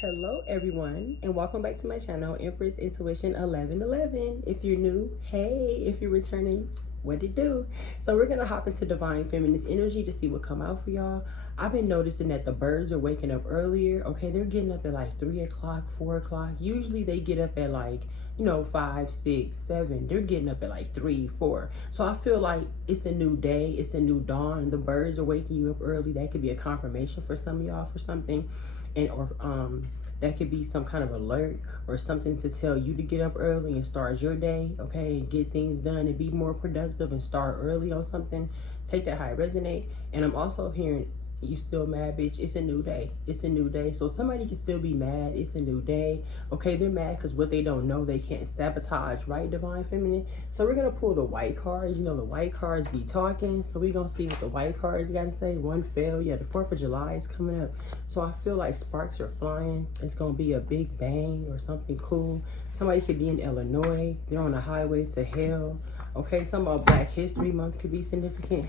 Hello everyone, and welcome back to my channel, Empress Intuition 1111. If you're new, hey. If you're returning, what it do? So we're gonna hop into divine feminist energy to see what come out for y'all. I've been noticing that the birds are waking up earlier. Okay, they're getting up at like 3 o'clock, 4 o'clock. Usually they get up at like 5, 6, 7. They're getting up at like 3, 4. So I feel like it's a new day, it's a new dawn, and the birds are waking you up early. That could be a confirmation for some of y'all for something. And or that could be some kind of alert or something to tell you to get up early and start your day, okay, and get things done and be more productive and start early on something. Take that how it resonate. And I'm also hearing, you still mad, bitch? It's a new day. It's a new day. So somebody can still be mad. It's a new day. Okay, they're mad because what they don't know, they can't sabotage, right, Divine Feminine? So we're going to pull the white cards. You know, the white cards be talking. So we're going to see what the white cards got to say. One fell. Yeah, the 4th of July is coming up. So I feel like sparks are flying. It's going to be a big bang or something cool. Somebody could be in Illinois. They're on the highway to hell. Okay, some about Black History Month could be significant.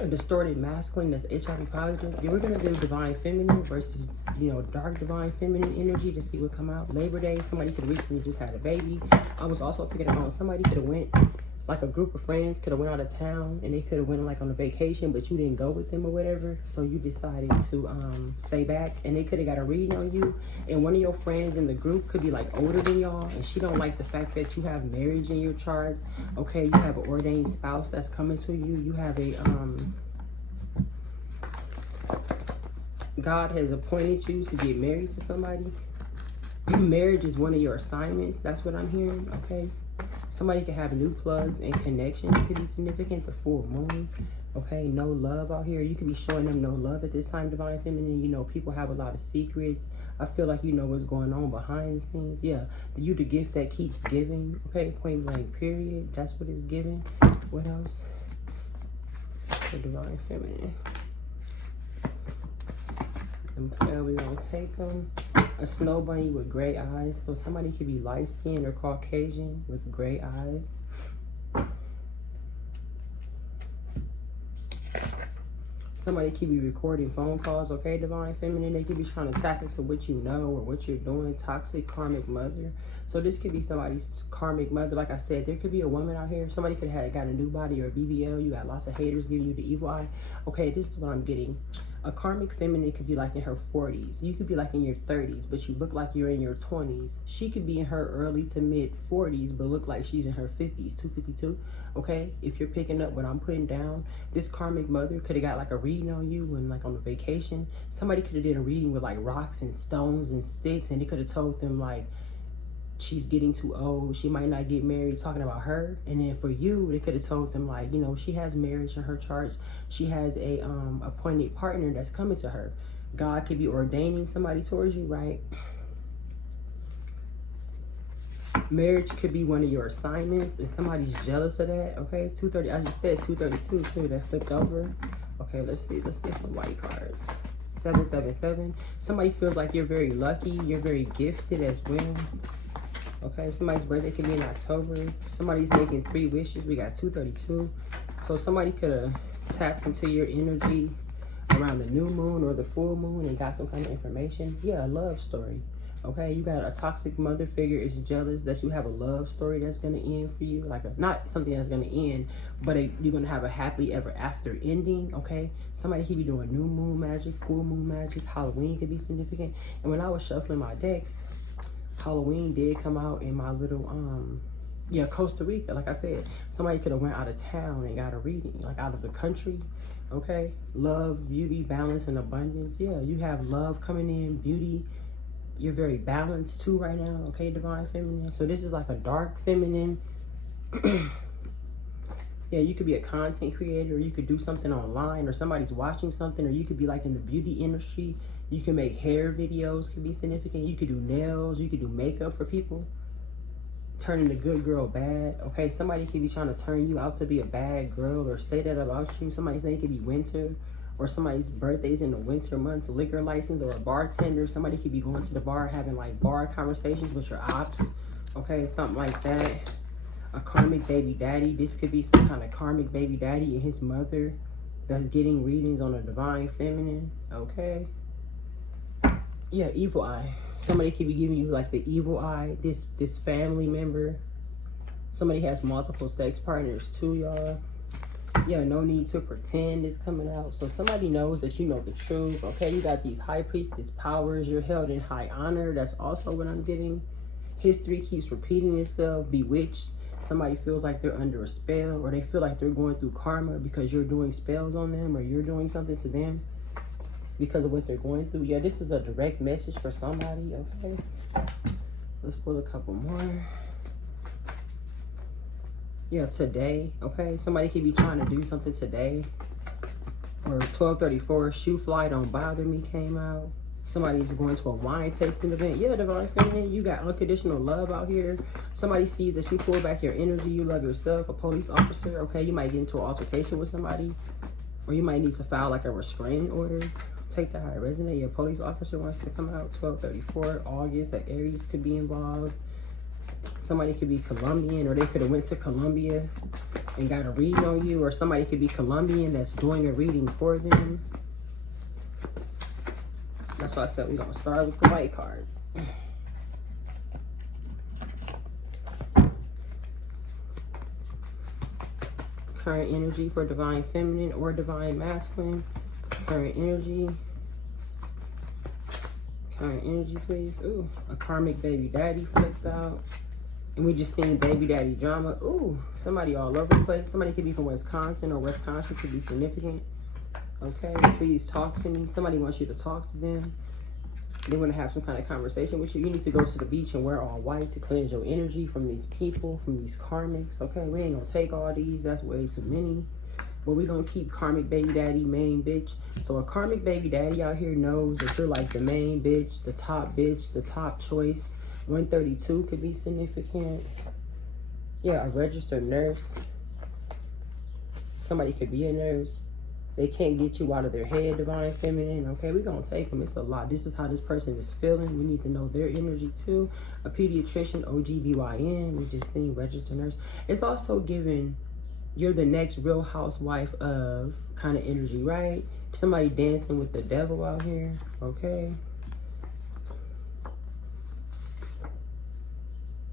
A distorted masculine that's HIV positive. Yeah, we're gonna do divine feminine versus dark divine feminine energy to see what come out. Labor Day, somebody could recently just had a baby. I was also picking up on somebody could have went, like a group of friends could have went out of town and they could have went like on a vacation, but you didn't go with them or whatever, so you decided to stay back, and they could have got a reading on you. And one of your friends in the group could be like older than y'all, and she don't like the fact that you have marriage in your charts. Okay, you have an ordained spouse that's coming to you. You have a God has appointed you to get married to somebody. Marriage is one of your assignments. That's what I'm hearing. Okay, somebody could have new plugs and connections. Could be significant. The full moon. Okay, no love out here. You could be showing them no love at this time, divine feminine. You know, people have a lot of secrets. I feel like you know what's going on behind the scenes. Yeah, you the gift that keeps giving. Okay, point blank period. That's what it's giving. What else? The divine feminine. We gonna take them. A snow bunny with gray eyes. So somebody could be light skinned or Caucasian with gray eyes. Somebody could be recording phone calls, okay, divine feminine. They could be trying to tap into what you know or what you're doing. Toxic karmic mother. So this could be somebody's karmic mother. Like I said, there could be a woman out here. Somebody could have got a new body or a BBL. You got lots of haters giving you the evil eye. Okay, this is what I'm getting. A karmic feminine could be like in her 40s. You could be like in your 30s, but you look like you're in your 20s. She could be in her early to mid 40s, but look like she's in her 50s, 252. Okay, if you're picking up what I'm putting down, this karmic mother could have got like a reading on you when like on a vacation. Somebody could have did a reading with like rocks and stones and sticks, and they could have told them like, she's getting too old, she might not get married, talking about her. And then for you, they could have told them like, she has marriage in her charts. She has a appointed partner that's coming to her. God could be ordaining somebody towards you, right? Marriage could be one of your assignments and somebody's jealous of that. Okay, 230, I just said 232 too, that flipped over. Okay, let's see, let's get some white cards. 777. Somebody feels like you're very lucky, you're very gifted as well. Okay, somebody's birthday can be in October. Somebody's making 3 wishes. We got 232. So somebody could have tapped into your energy around the new moon or the full moon and got some kind of information. Yeah, a love story. Okay, you got a toxic mother figure is jealous that you have a love story that's going to end for you. Like not something that's going to end, but you're going to have a happily ever after ending. Okay, somebody could be doing new moon magic, full moon magic. Halloween could be significant. And when I was shuffling my decks, Halloween did come out in my little Costa Rica. Like I said, somebody could have went out of town and got a reading, like out of the country. Okay, love, beauty, balance, and abundance. Yeah, you have love coming in, beauty. You're very balanced too right now. Okay, divine feminine. So this is like a dark feminine. Yeah, you could be a content creator, or you could do something online, or somebody's watching something, or you could be like in the beauty industry. You can make hair videos, could be significant. You could do nails, you could do makeup for people. Turning the good girl bad. Okay, somebody could be trying to turn you out to be a bad girl or say that about you. Somebody's name could be Winter, or somebody's birthday's in the winter months, liquor license, or a bartender. Somebody could be going to the bar, having like bar conversations with your ops. Okay, something like that. A karmic baby daddy. This could be some kind of karmic baby daddy and his mother that's getting readings on a divine feminine. Okay. Yeah, evil eye. Somebody could be giving you like the evil eye. This family member. Somebody has multiple sex partners too, y'all. Yeah, no need to pretend is coming out. So somebody knows that you know the truth. Okay, you got these high priestess powers. You're held in high honor. That's also what I'm getting. History keeps repeating itself. Bewitched. Somebody feels like they're under a spell, or they feel like they're going through karma because you're doing spells on them, or you're doing something to them because of what they're going through. Yeah, this is a direct message for somebody. Okay, let's pull a couple more. Yeah, today. Okay, somebody could be trying to do something today. Or 1234, shoe fly don't bother me came out. Somebody's going to a wine tasting event. Yeah, divine feminine, you got unconditional love out here. Somebody sees that you pull back your energy, you love yourself. A police officer, okay, you might get into an altercation with somebody, or you might need to file like a restraining order. Take that how it resonates. Your police officer wants to come out. 1234, August, an Aries could be involved. Somebody could be Colombian, or they could have went to Colombia and got a reading on you, or somebody could be Colombian that's doing a reading for them. That's why I said we're gonna start with the white cards. Current energy for divine feminine or divine masculine. Current energy. Current energy, please. Ooh, a karmic baby daddy flipped out. And we just seen baby daddy drama. Ooh, somebody all over the place. Somebody could be from Wisconsin, or Wisconsin could be significant. Okay, please talk to me. Somebody wants you to talk to them. They want to have some kind of conversation with you. You need to go to the beach and wear all white to cleanse your energy from these people, from these karmics. Okay, we ain't gonna take all these. That's way too many. But we're gonna keep karmic baby daddy, main bitch. So a karmic baby daddy out here knows that you're like the main bitch, the top choice. 132 could be significant. Yeah, a registered nurse. Somebody could be a nurse. They can't get you out of their head, divine feminine. Okay, we're going to take them. It's a lot. This is how this person is feeling. We need to know their energy too. A pediatrician, OGBYN. We just seen registered nurse. It's also given you're the next real housewife of kind of energy, right? Somebody dancing with the devil out here. Okay.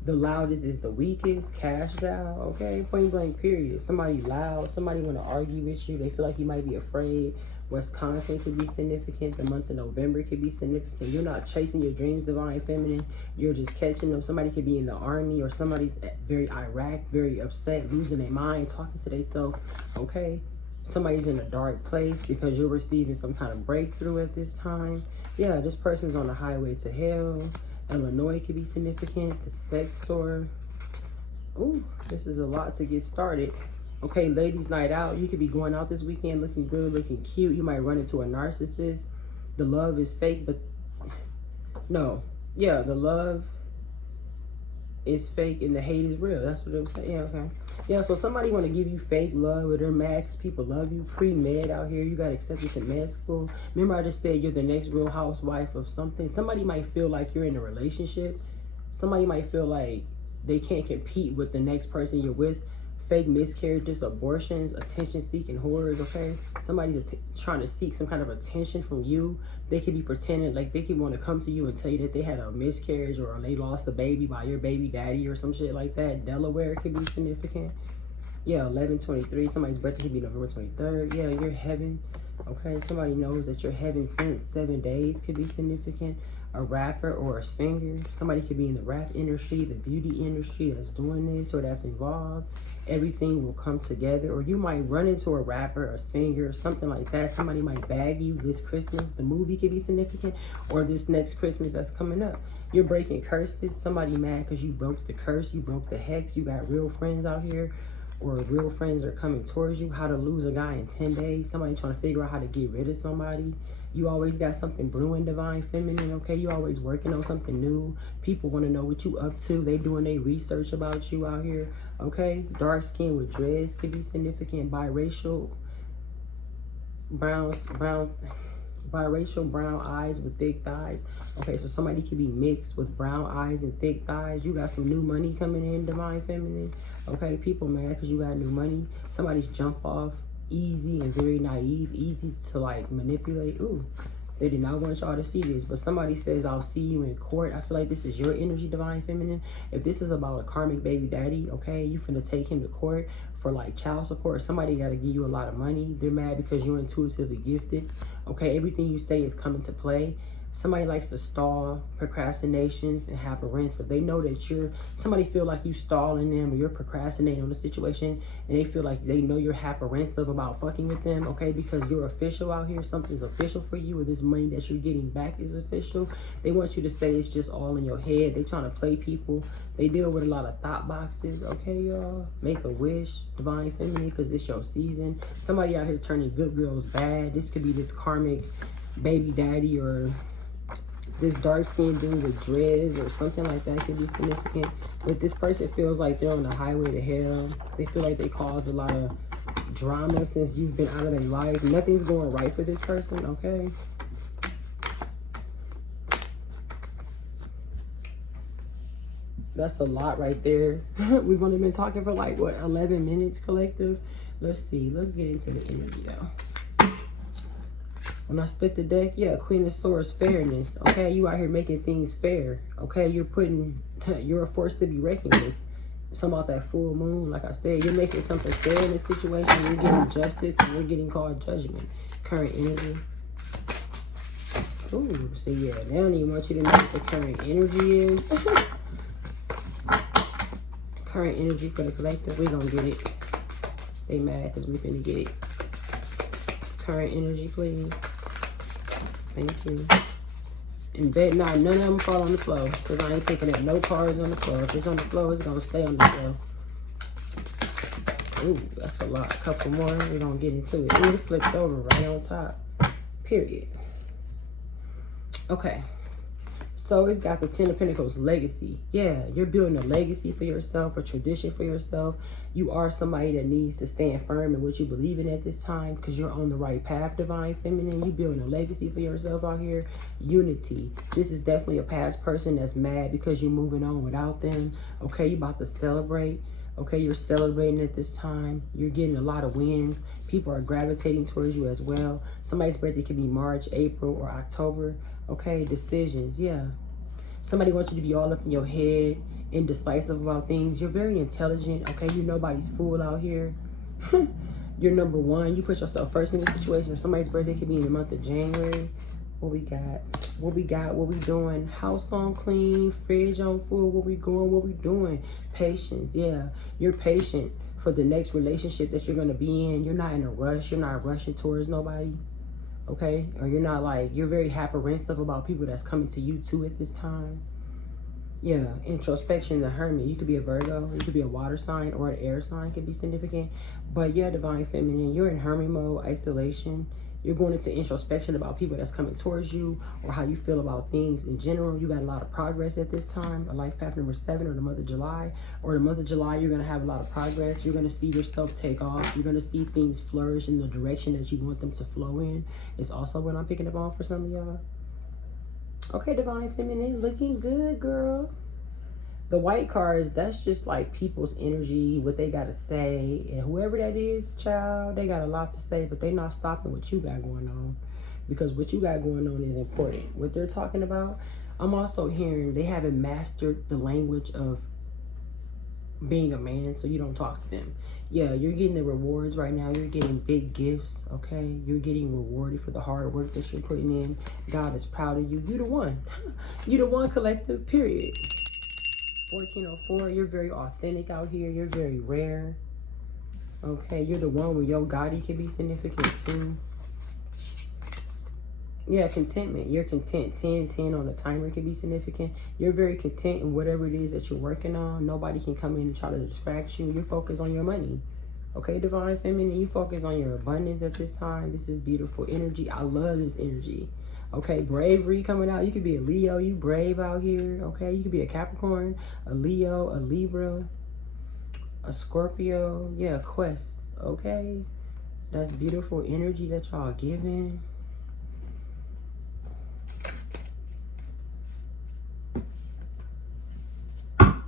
The loudest is the weakest, cashed out, okay? Point blank, period. Somebody loud, somebody want to argue with you. They feel like you might be afraid. Wisconsin could be significant. The month of November could be significant. You're not chasing your dreams, divine feminine. You're just catching them. Somebody could be in the army, or somebody's very Iraq, very upset, losing their mind, talking to themselves, okay? Somebody's in a dark place because you're receiving some kind of breakthrough at this time. Yeah, this person's on the highway to hell. Illinois could be significant. The sex store. Ooh, this is a lot to get started. Okay, ladies' night out. You could be going out this weekend looking good, looking cute. You might run into a narcissist. The love is fake, but no. Yeah, the love is fake and the hate is real. That's what it was saying. Yeah, okay. Yeah, so somebody want to give you fake love, or they're mad because people love you. Pre-med out here. You got acceptance in med school. Remember I just said you're the next real housewife of something. Somebody might feel like you're in a relationship. Somebody might feel like they can't compete with the next person you're with. Fake miscarriages, abortions, attention-seeking whores, okay? Somebody's trying to seek some kind of attention from you. They could be pretending like they could want to come to you and tell you that they had a miscarriage, or they lost a baby by your baby daddy or some shit like that. Delaware could be significant. Yeah, 11/23. Somebody's birthday could be November 23rd. Yeah, you're heaven. Okay, somebody knows that you're heaven sent. 7 days could be significant. A rapper or a singer. Somebody could be in the rap industry, the beauty industry that's doing this or that's involved. Everything will come together. Or you might run into a rapper, a singer, something like that. Somebody might bag you this Christmas. The movie could be significant. Or this next Christmas that's coming up. You're breaking curses. Somebody mad because you broke the curse. You broke the hex. You got real friends out here. Or real friends are coming towards you. How to lose a guy in 10 days. Somebody trying to figure out how to get rid of somebody. You always got something brewing, divine feminine, okay? You always working on something new. People want to know what you up to. They doing their research about you out here, okay? Dark skin with dreads could be significant. Biracial, biracial brown eyes with thick thighs. Okay, so somebody could be mixed with brown eyes and thick thighs. You got some new money coming in, divine feminine. Okay, people mad because you got new money. Somebody's jump off easy and very naive, easy to like manipulate. Ooh, They did not want y'all to see this, but somebody says, I'll see you in court. I feel like this is your energy, Divine Feminine. If this is about a karmic baby daddy, okay, you finna take him to court for like child support. Somebody got to give you a lot of money. They're mad because you're intuitively gifted. Okay, everything you say is coming to play. Somebody likes to stall, procrastinations, and apprehensive. They know that somebody feel like you stalling them or you're procrastinating on the situation, and they feel like they know you're apprehensive about fucking with them, okay? Because you're official out here. Something's official for you, or this money that you're getting back is official. They want you to say it's just all in your head. They trying to play people. They deal with a lot of thought boxes, okay, y'all? Make a wish, Divine Feminine, because it's your season. Somebody out here turning good girls bad. This could be this karmic baby daddy or this dark-skinned dude with dreads or something like that could be significant. But this person feels like they're on the highway to hell. They feel like they caused a lot of drama since you've been out of their life. Nothing's going right for this person, okay? That's a lot right there. We've only been talking for like, what, 11 minutes, collective? Let's see. Let's get into the energy, though. When I split the deck, yeah, Queen of Swords, fairness. Okay, you out here making things fair. Okay, you're a force to be reckoned with. Something about that full moon, like I said, you're making something fair in this situation. You're getting justice and you're getting called judgment. Current energy. Ooh, so yeah, they don't even want you to know what the current energy is. Current energy for the collective, we gonna get it. They mad because we finna get it. Current energy, please. Thank you. And bet not none of them fall on the floor, because I ain't picking up no cards on the floor. If it's on the floor, it's going to stay on the floor. Ooh, that's a lot. A couple more. We're going to get into it. Ooh, it flipped over right on top. Period. Okay. So it's got the Ten of Pentacles, legacy. Yeah, you're building a legacy for yourself, a tradition for yourself. You are somebody that needs to stand firm in what you believe in at this time because you're on the right path, Divine Feminine. You building a legacy for yourself out here. Unity. This is definitely a past person that's mad because you're moving on without them. Okay, you about to celebrate. Okay, you're celebrating at this time. You're getting a lot of wins. People are gravitating towards you as well. Somebody's birthday could be March, April, or October. Okay, decisions, yeah. Somebody wants you to be all up in your head, indecisive about things. You're very intelligent, okay? You're nobody's fool out here. You're number one. You put yourself first in this situation. Or somebody's birthday could be in the month of January. What we got? What we got? What we doing? House on clean, fridge on full. What we going? What we doing? Patience, yeah. You're patient for the next relationship that you're going to be in. You're not in a rush. You're not rushing towards nobody. Okay, or you're not like, you're very apprehensive about people that's coming to you too at this time. Yeah, introspection, the Hermit. You could be a Virgo, you could be a water sign, or an air sign could be significant. But yeah, Divine Feminine, you're in Hermit mode, isolation. You're going into introspection about people that's coming towards you or how you feel about things in general. You got a lot of progress at this time. A life path number 7 or the month of July. Or the month of July, you're going to have a lot of progress. You're going to see yourself take off. You're going to see things flourish in the direction that you want them to flow in. It's also what I'm picking up on for some of y'all. Okay, Divine Feminine, looking good, girl. The white cards, that's just like people's energy, what they got to say. And whoever that is, child, they got a lot to say, but they're not stopping what you got going on. Because what you got going on is important. What they're talking about, I'm also hearing they haven't mastered the language of being a man, so you don't talk to them. Yeah, you're getting the rewards right now. You're getting big gifts, okay? You're getting rewarded for the hard work that you're putting in. God is proud of you. You the one. You the one, collective, period. 1404, you're very authentic out here. You're very rare. Okay, you're the one where your Gotti can be significant too. Yeah, contentment. You're content. 10 on the timer can be significant. You're very content in whatever it is that you're working on. Nobody can come in and try to distract you. You're focused on your money. Okay, Divine Feminine, you focus on your abundance at this time. This is beautiful energy. I love this energy. Okay, bravery coming out. You could be a Leo. You brave out here. Okay, you could be a Capricorn, a Leo, a Libra, a Scorpio. Yeah, Quest. Okay, that's beautiful energy that y'all giving.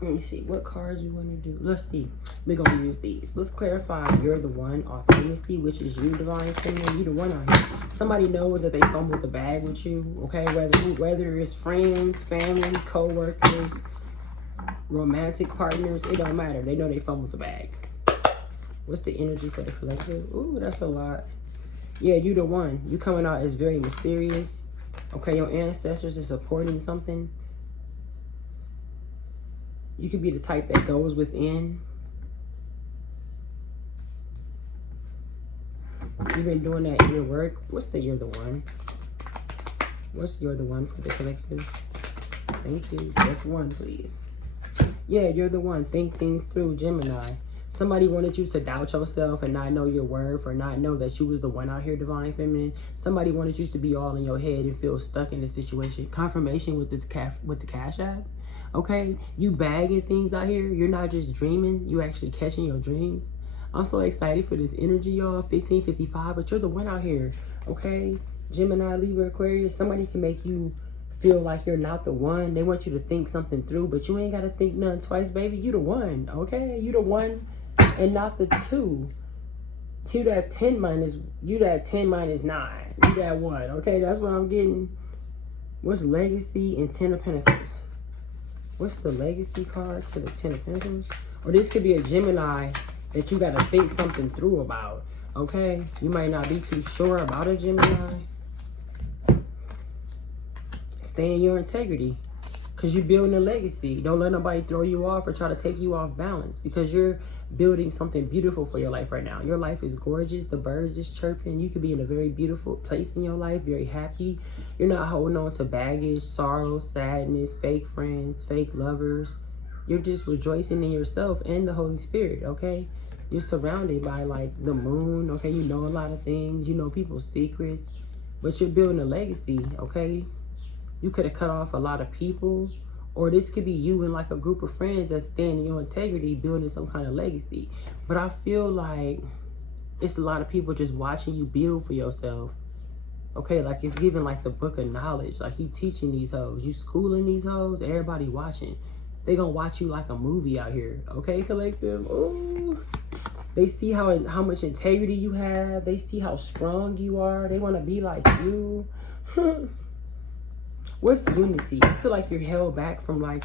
Let me see what cards you want to do. Let's see. We're going to use these. Let's clarify you're the one, authenticity, which is you, divine feminine. You the one out here. Somebody knows that they fumbled the bag with you, okay? Whether it's friends, family, co-workers, romantic partners, it don't matter. They know they fumbled the bag. What's the energy for the collective? Ooh, that's a lot. Yeah, you the one. You coming out as very mysterious. Okay, your ancestors are supporting something. You could be the type that goes within. You've been doing that inner work. What's the you're the one? What's you're the one for the collective? Thank you. Just one, please. Yeah, you're the one. Think things through, Gemini. Somebody wanted you to doubt yourself and not know your worth, or not know that you was the one out here, divine feminine. Somebody wanted you to be all in your head and feel stuck in the situation. Confirmation with the Cash App. Okay, you bagging things out here. You're not just dreaming. You actually catching your dreams. I'm so excited for this energy, y'all. 1555, but you're the one out here. Okay, Gemini, Libra, Aquarius. Somebody can make you feel like you're not the one. They want you to think something through, but you ain't got to think none twice, baby. You the one, okay? You the one and not the two. You that 10 minus 9. You that one, okay? That's what I'm getting. What's legacy and 10 of Pentacles? What's the legacy card to the 10 of Pentacles? Or this could be a Gemini that you got to think something through about, okay? You might not be too sure about a Gemini. Stay in your integrity, because you're building a legacy. Don't let nobody throw you off or try to take you off balance, because you're building something beautiful for your life right now. Your life is gorgeous. The birds is chirping. You could be in a very beautiful place in your life, very happy. You're not holding on to baggage, sorrow, sadness, fake friends, fake lovers. You're just rejoicing in yourself and the Holy Spirit, okay? You're surrounded by like the moon, okay? You know a lot of things. You know people's secrets, but you're building a legacy, okay? You could have cut off a lot of people, or this could be you and like a group of friends that stand in your integrity, building some kind of legacy. But I feel like it's a lot of people just watching you build for yourself. Okay, like it's giving like the book of knowledge. Like you teaching these hoes, you schooling these hoes, everybody watching. They gonna watch you like a movie out here. Okay, collective. Ooh. They see how much integrity you have. They see how strong you are. They want to be like you. What's unity? I feel like you're held back from like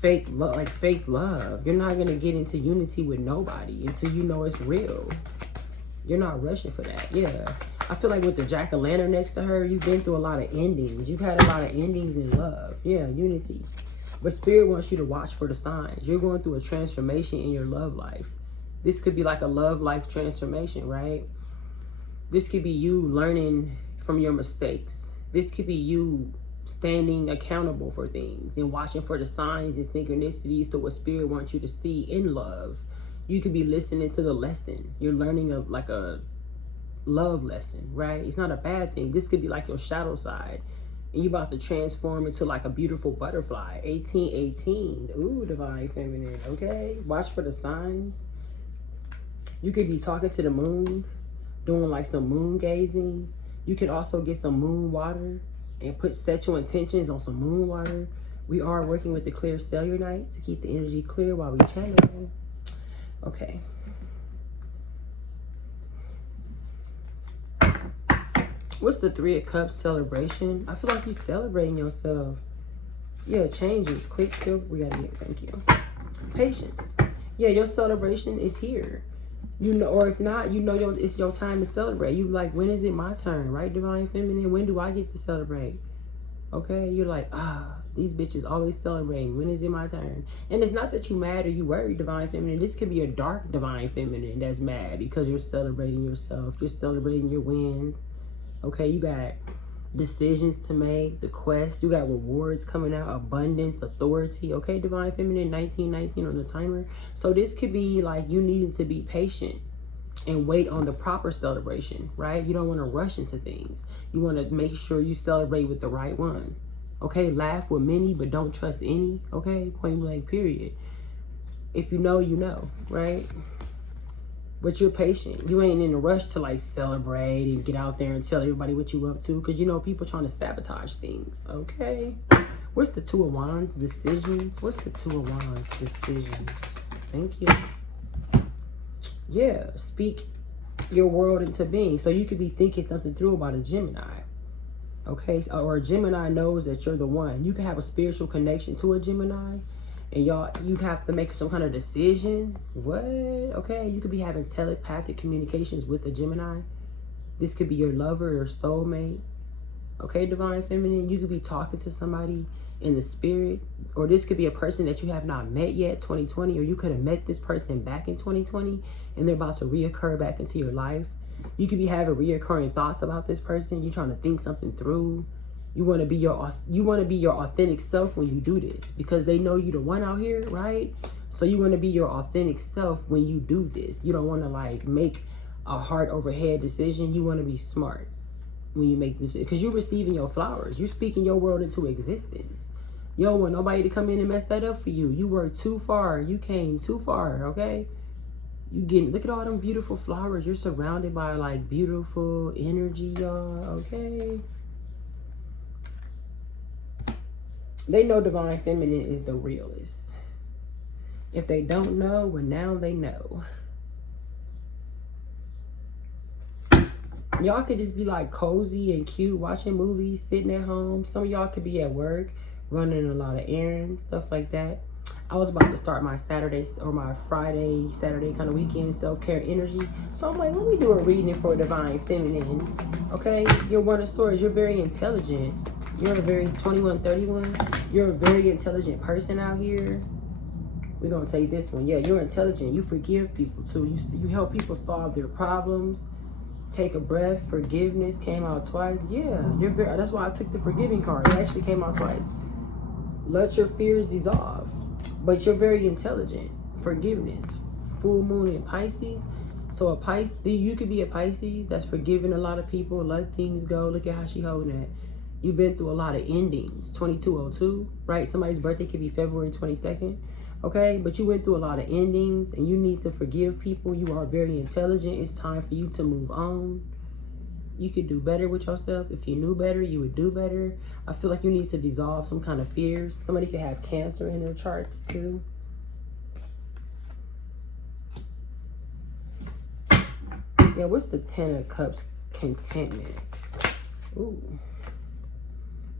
fake love. You're not gonna get into unity with nobody until you know it's real. You're not rushing for that. Yeah, I feel like with the jack-o'-lantern next to her, you've been through a lot of endings. You've had a lot of endings in love. Yeah, unity. But Spirit wants you to watch for the signs. You're going through a transformation in your love life. This could be like a love life transformation, right? This could be you learning from your mistakes. This could be you standing accountable for things and watching for the signs and synchronicities to what Spirit wants you to see in love. You could be listening to the lesson. You're learning like a love lesson, right? It's not a bad thing. This could be like your shadow side, and you're about to transform into like a beautiful butterfly. 1818. Ooh, divine feminine. Okay, watch for the signs. You could be talking to the moon, doing like some moon gazing. You can also get some moon water and set your intentions on some moon water. We are working with the clear cellulite to keep the energy clear while we channel. Okay. What's the 3 of Cups celebration? I feel like you're celebrating yourself. Yeah, changes. Quick silk. We gotta get, thank you. Patience. Yeah, your celebration is here. You know, or if not, you know it's your time to celebrate. You like, when is it my turn, right, divine feminine? When do I get to celebrate? Okay, you're like, these bitches always celebrating. When is it my turn? And it's not that you mad or you worried, divine feminine. This could be a dark divine feminine that's mad because you're celebrating yourself. You're celebrating your wins. Okay, you got decisions to make, the quest. You got rewards coming out, abundance, authority. Okay, divine feminine, 1919 on the timer. So this could be like you needing to be patient and wait on the proper celebration, right? You don't want to rush into things. You want to make sure you celebrate with the right ones. Okay, laugh with many, but don't trust any. Okay, point blank, period. If you know, you know, right? But you're patient. You ain't in a rush to like celebrate and get out there and tell everybody what you up to. Because you know people trying to sabotage things. Okay. What's the Two of Wands? Decisions. What's the Two of Wands? Decisions. Thank you. Yeah. Speak your world into being. So you could be thinking something through about a Gemini. Okay. Or a Gemini knows that you're the one. You can have a spiritual connection to a Gemini. And y'all, you have to make some kind of decision. What? Okay, you could be having telepathic communications with a Gemini. This could be your lover or soulmate. Okay, Divine Feminine, you could be talking to somebody in the spirit. Or this could be a person that you have not met yet, 2020. Or you could have met this person back in 2020. And they're about to reoccur back into your life. You could be having reoccurring thoughts about this person. You're trying to think something through. You want to be your authentic self when you do this, because they know you the one out here, right? So you want to be your authentic self when you do this. You don't want to like make a heart over head decision. You want to be smart when you make this, because you're receiving your flowers. You're speaking your world into existence. You don't want nobody to come in and mess that up for you. You worked too far. You came too far, okay? You getting, look at all them beautiful flowers. You're surrounded by like beautiful energy, y'all, okay? They know Divine Feminine is the realest. If they don't know, well, now they know. Y'all could just be like cozy and cute, watching movies, sitting at home. Some of y'all could be at work, running a lot of errands, stuff like that. I was about to start my Saturday or my Friday, Saturday kind of weekend self-care energy. So I'm like, let me do a reading for Divine Feminine. Okay, you're One of Swords. You're very intelligent. You're a very 2131. You're a very intelligent person out here. We're going to take this one. Yeah, you're intelligent. You forgive people too. You help people solve their problems. Take a breath. Forgiveness came out twice. Yeah, you're very, that's why I took the forgiving card. It actually came out twice. Let your fears dissolve. But you're very intelligent. Forgiveness. Full moon in Pisces. So a Pisces, you could be a Pisces that's forgiving a lot of people. Let things go. Look at how she holding that. You've been through a lot of endings. 2202, right? Somebody's birthday could be February 22nd, okay? But you went through a lot of endings and you need to forgive people. You are very intelligent. It's time for you to move on. You could do better with yourself. If you knew better, you would do better. I feel like you need to dissolve some kind of fears. Somebody could have Cancer in their charts too. Yeah, what's the Ten of Cups? Contentment. Ooh.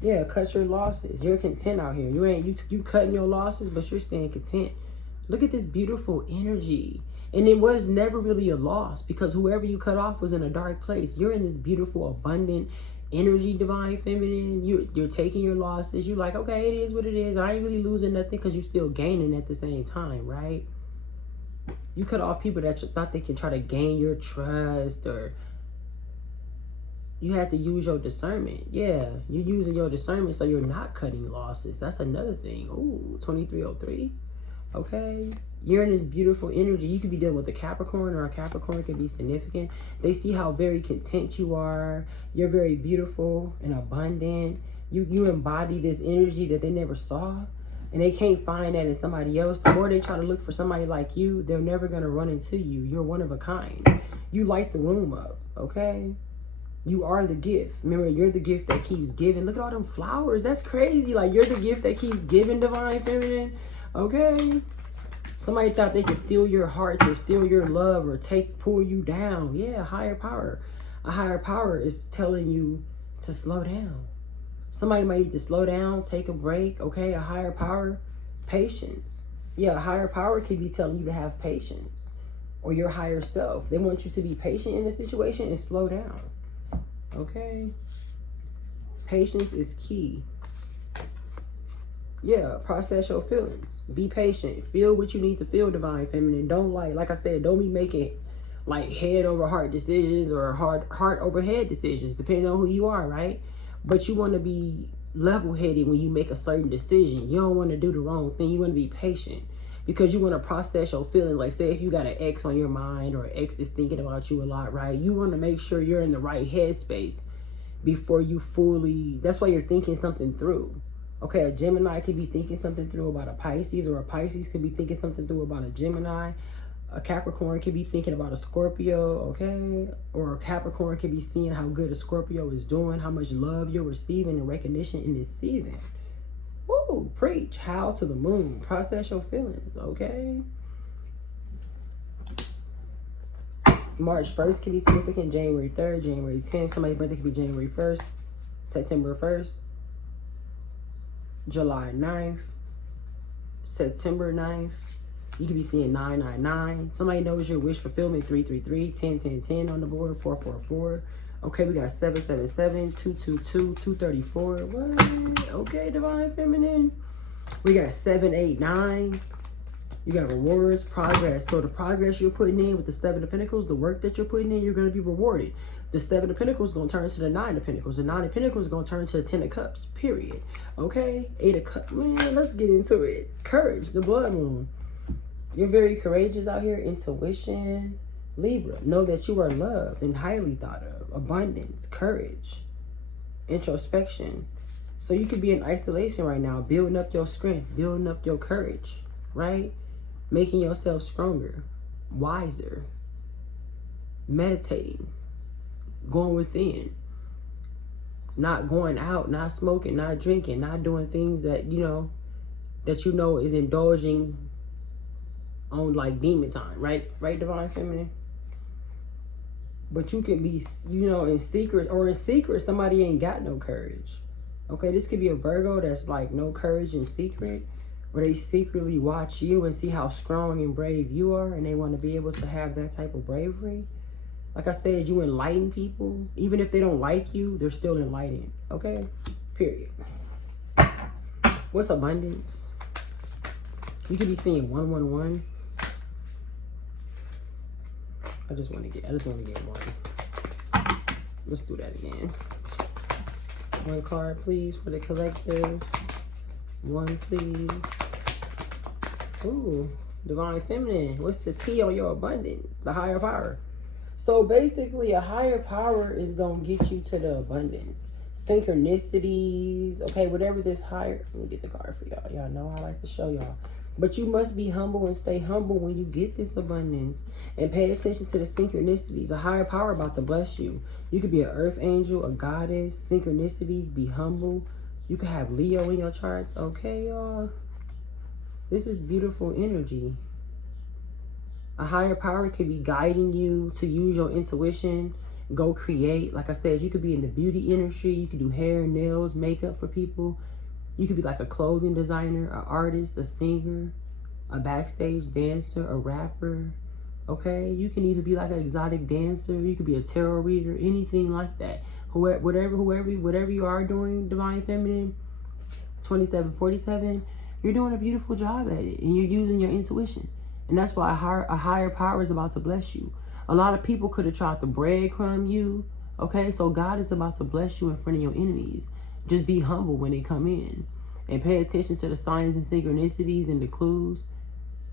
Yeah, cut your losses. You're content out here. You cutting your losses, but you're staying content. Look at this beautiful energy. And it was never really a loss, because whoever you cut off was in a dark place. You're in this beautiful, abundant energy, Divine Feminine. You're taking your losses. You're like, okay, it is what it is. I ain't really losing nothing, because you're still gaining at the same time, right? You cut off people that you thought they can try to gain your trust, or you had to use your discernment. Yeah, you're using your discernment, so you're not cutting losses. That's another thing. Ooh, 2303. Okay. You're in this beautiful energy. You could be dealing with a Capricorn, or a Capricorn could be significant. They see how very content you are. You're very beautiful and abundant. You embody this energy that they never saw. And they can't find that in somebody else. The more they try to look for somebody like you, they're never going to run into you. You're one of a kind. You light the room up, okay? You are the gift. Remember, you're the gift that keeps giving. Look at all them flowers. That's crazy. Like, you're the gift that keeps giving, Divine Feminine. Okay? Somebody thought they could steal your hearts or steal your love or pull you down. Yeah, higher power. A higher power is telling you to slow down. Somebody might need to slow down, take a break. Okay? A higher power. Patience. Yeah, a higher power could be telling you to have patience. Or your higher self. They want you to be patient in a situation and slow down. Okay, patience is key. Yeah, process your feelings. Be patient. Feel what you need to feel, Divine Feminine. Don't like I said, don't be making like head over heart decisions or heart over head decisions, depending on who you are, right? But you want to be level-headed when you make a certain decision. You don't want to do the wrong thing. You want to be patient, because you want to process your feelings. Like, say if you got an ex on your mind, or an ex is thinking about you a lot, right? You want to make sure you're in the right headspace before you fully, that's why you're thinking something through. Okay, a Gemini could be thinking something through about a Pisces, or a Pisces could be thinking something through about a Gemini. A Capricorn could be thinking about a Scorpio, okay? Or a Capricorn could be seeing how good a Scorpio is doing, how much love you're receiving and recognition in this season. Woo, preach, howl to the moon, process your feelings, okay? March 1st could be significant, January 3rd, January 10th. Somebody's birthday could be January 1st, September 1st, July 9th, September 9th. You could be seeing 999. Somebody knows your wish fulfillment, 333, 10, 10, 10 on the board, 444. Okay, we got 777, 222, 234. What? Okay, Divine Feminine. We got 789. You got rewards, progress. So the progress you're putting in with the 7 of Pentacles, the work that you're putting in, you're going to be rewarded. The 7 of Pentacles is going to turn to the 9 of Pentacles. The 9 of Pentacles is going to turn to the 10 of Cups, period. Okay? 8 of Cups. Man, let's get into it. Courage, the blood moon. You're very courageous out here. Intuition. Libra. Know that you are loved and highly thought of. Abundance, courage, introspection. So you could be in isolation right now, building up your strength, building up your courage, right? Making yourself stronger, wiser, meditating, going within, not going out, not smoking, not drinking, not doing things that you know is indulging on like demon time, right? Right, Divine Feminine? But you can be, in secret, or in secret, somebody ain't got no courage. Okay, this could be a Virgo that's like no courage in secret, where they secretly watch you and see how strong and brave you are, and they want to be able to have that type of bravery. Like I said, you enlighten people. Even if they don't like you, they're still enlightened. Okay? Period. What's abundance? You could be seeing 111. I just want to get one. Let's do that again. One card, please, for the collective. One, please. Ooh, Divine Feminine. What's the T on your abundance? The higher power. So basically, a higher power is going to get you to the abundance. Synchronicities, okay, whatever this higher... Let me get the card for y'all. Y'all know I like to show y'all. But you must be humble and stay humble when you get this abundance. And pay attention to the synchronicities. A higher power about to bless you. You could be an earth angel, a goddess. Synchronicities, be humble. You could have Leo in your charts. Okay, y'all. This is beautiful energy. A higher power could be guiding you to use your intuition. Go create. Like I said, you could be in the beauty industry. You could do hair, nails, makeup for people. You could be like a clothing designer, an artist, a singer, a backstage dancer, a rapper. Okay? You can even be like an exotic dancer. You could be a tarot reader, anything like that. Whatever you are doing, Divine Feminine, 2747, you're doing a beautiful job at it. And you're using your intuition. And that's why a higher power is about to bless you. A lot of people could have tried to breadcrumb you. Okay? So God is about to bless you in front of your enemies. Just be humble when they come in. And pay attention to the signs and synchronicities and the clues.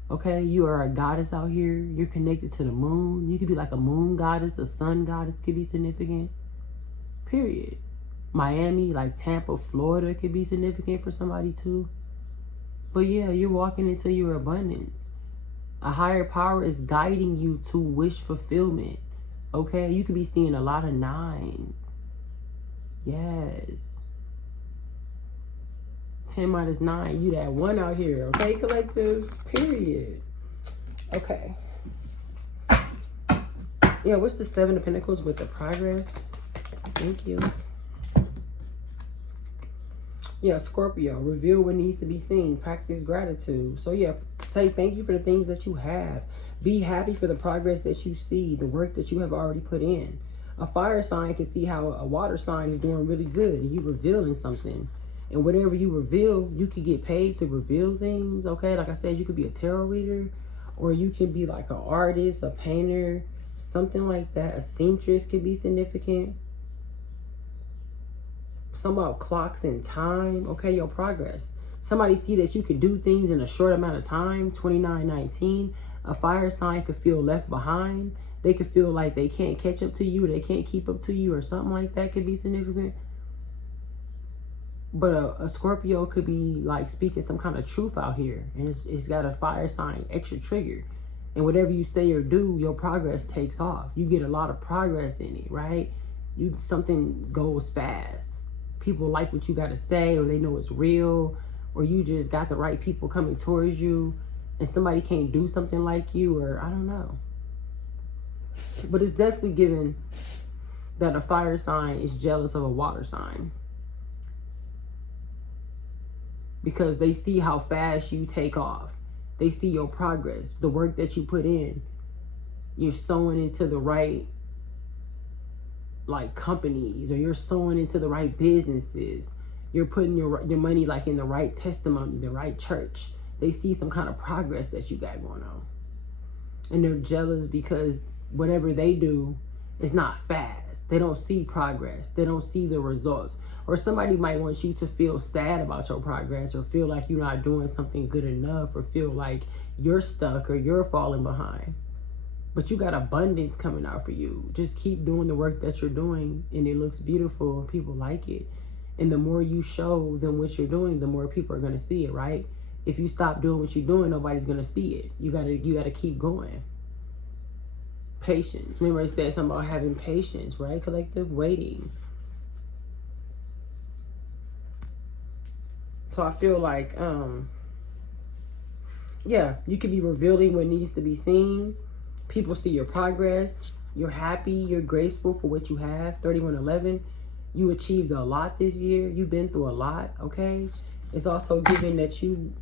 Okay? You are a goddess out here. You're connected to the moon. You could be like a moon goddess, a sun goddess could be significant. Period. Miami, like Tampa, Florida could be significant for somebody too. But yeah, you're walking into your abundance. A higher power is guiding you to wish fulfillment. Okay? You could be seeing a lot of 9s. Yes. 10 minus 9. You that 1 out here. Okay, collective? Period. Okay. Yeah, what's the 7 of Pentacles with the progress? Thank you. Yeah, Scorpio. Reveal what needs to be seen. Practice gratitude. So yeah, say thank you for the things that you have. Be happy for the progress that you see, the work that you have already put in. A fire sign can see how a water sign is doing really good and you revealing something. And whatever you reveal, you could get paid to reveal things, okay? Like I said, you could be a tarot reader, or you can be like an artist, a painter, something like that. A seamstress could be significant. Something about clocks and time, okay? Your progress. Somebody see that you could do things in a short amount of time, 2919. A fire sign could feel left behind. They could feel like they can't catch up to you, they can't keep up to you, or something like that could be significant. But a Scorpio could be like speaking some kind of truth out here. And it's got a fire sign extra trigger. And whatever you say or do, your progress takes off. You get a lot of progress in it, right? Something goes fast. People like what you got to say, or they know it's real, or you just got the right people coming towards you, and somebody can't do something like you, or I don't know. But it's definitely given that a fire sign is jealous of a water sign, because they see how fast you take off. They see your progress, the work that you put in. You're sowing into the right like companies, or you're sowing into the right businesses. You're putting your money like in the right testimony, the right church. They see some kind of progress that you got going on. And they're jealous because whatever they do is not fast. They don't see progress. They don't see the results. Or somebody might want you to feel sad about your progress, or feel like you're not doing something good enough, or feel like you're stuck or you're falling behind. But you got abundance coming out for you. Just keep doing the work that you're doing, and it looks beautiful and people like it. And the more you show them what you're doing, the more people are going to see it, right? If you stop doing what you're doing, nobody's going to see it. You gotta keep going. Patience. Remember I said something about having patience, right? Collective waiting. So I feel like, yeah, you could be revealing what needs to be seen. People see your progress. You're happy. You're graceful for what you have. 3111. You achieved a lot this year. You've been through a lot, okay? It's also given that you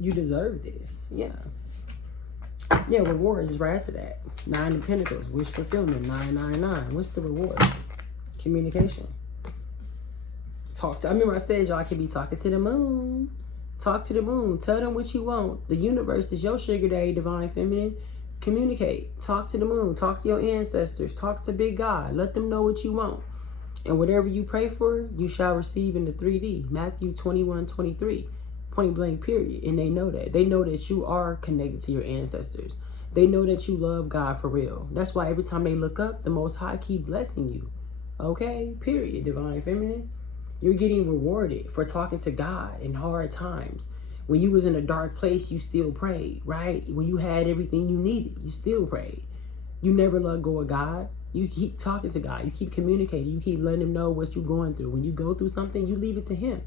deserve this. Yeah. Yeah, rewards is right after that. 9 of Pentacles. Wish fulfillment. 999. What's the reward? Communication. I remember I said y'all could be talking to the moon. Talk to the moon. Tell them what you want. The universe is your sugar daddy, divine feminine. Communicate. Talk to the moon. Talk to your ancestors. Talk to big God. Let them know what you want. And whatever you pray for, you shall receive in the 3D. Matthew 21:23. Point blank period. And they know that. They know that you are connected to your ancestors. They know that you love God for real. That's why every time they look up, the Most High keep blessing you. Okay? Period. Divine feminine. You're getting rewarded for talking to God in hard times. When you was in a dark place, you still prayed, right? When you had everything you needed, you still prayed. You never let go of God. You keep talking to God. You keep communicating. You keep letting him know what you're going through. When you go through something, you leave it to him.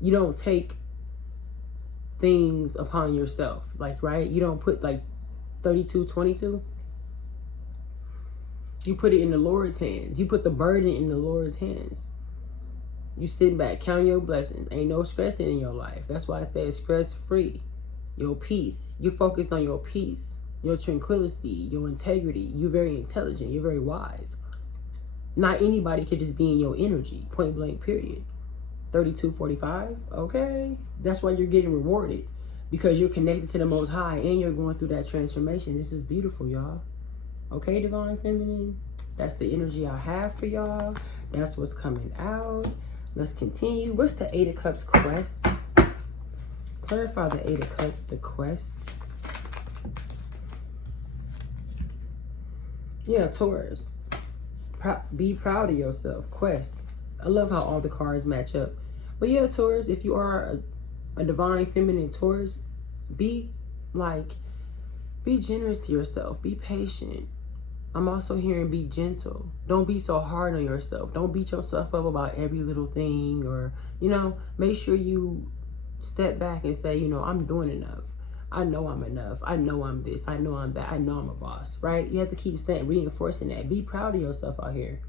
You don't take things upon yourself, like, right? You don't put like 32:22. You put it in the Lord's hands. You put the burden in the Lord's hands. You sit back, count your blessings. Ain't no stressing in your life. That's why I say stress free. Your peace. You're focused on your peace, your tranquility, your integrity. You're very intelligent. You're very wise. Not anybody could just be in your energy. Point blank period. 32:45. Okay. That's why you're getting rewarded. Because you're connected to the Most High and you're going through that transformation. This is beautiful, y'all. Okay, divine feminine. That's the energy I have for y'all. That's what's coming out. Let's continue. What's the 8 of Cups quest? Clarify the 8 of Cups, the quest. Yeah, Taurus. Be proud of yourself. Quest. I love how all the cards match up. But yeah, Taurus, if you are a divine feminine Taurus, be generous to yourself. Be patient. I'm also hearing be gentle. Don't be so hard on yourself. Don't beat yourself up about every little thing, or, make sure you step back and say, I'm doing enough. I know I'm enough. I know I'm this. I know I'm that. I know I'm a boss, right? You have to keep reinforcing that. Be proud of yourself out here.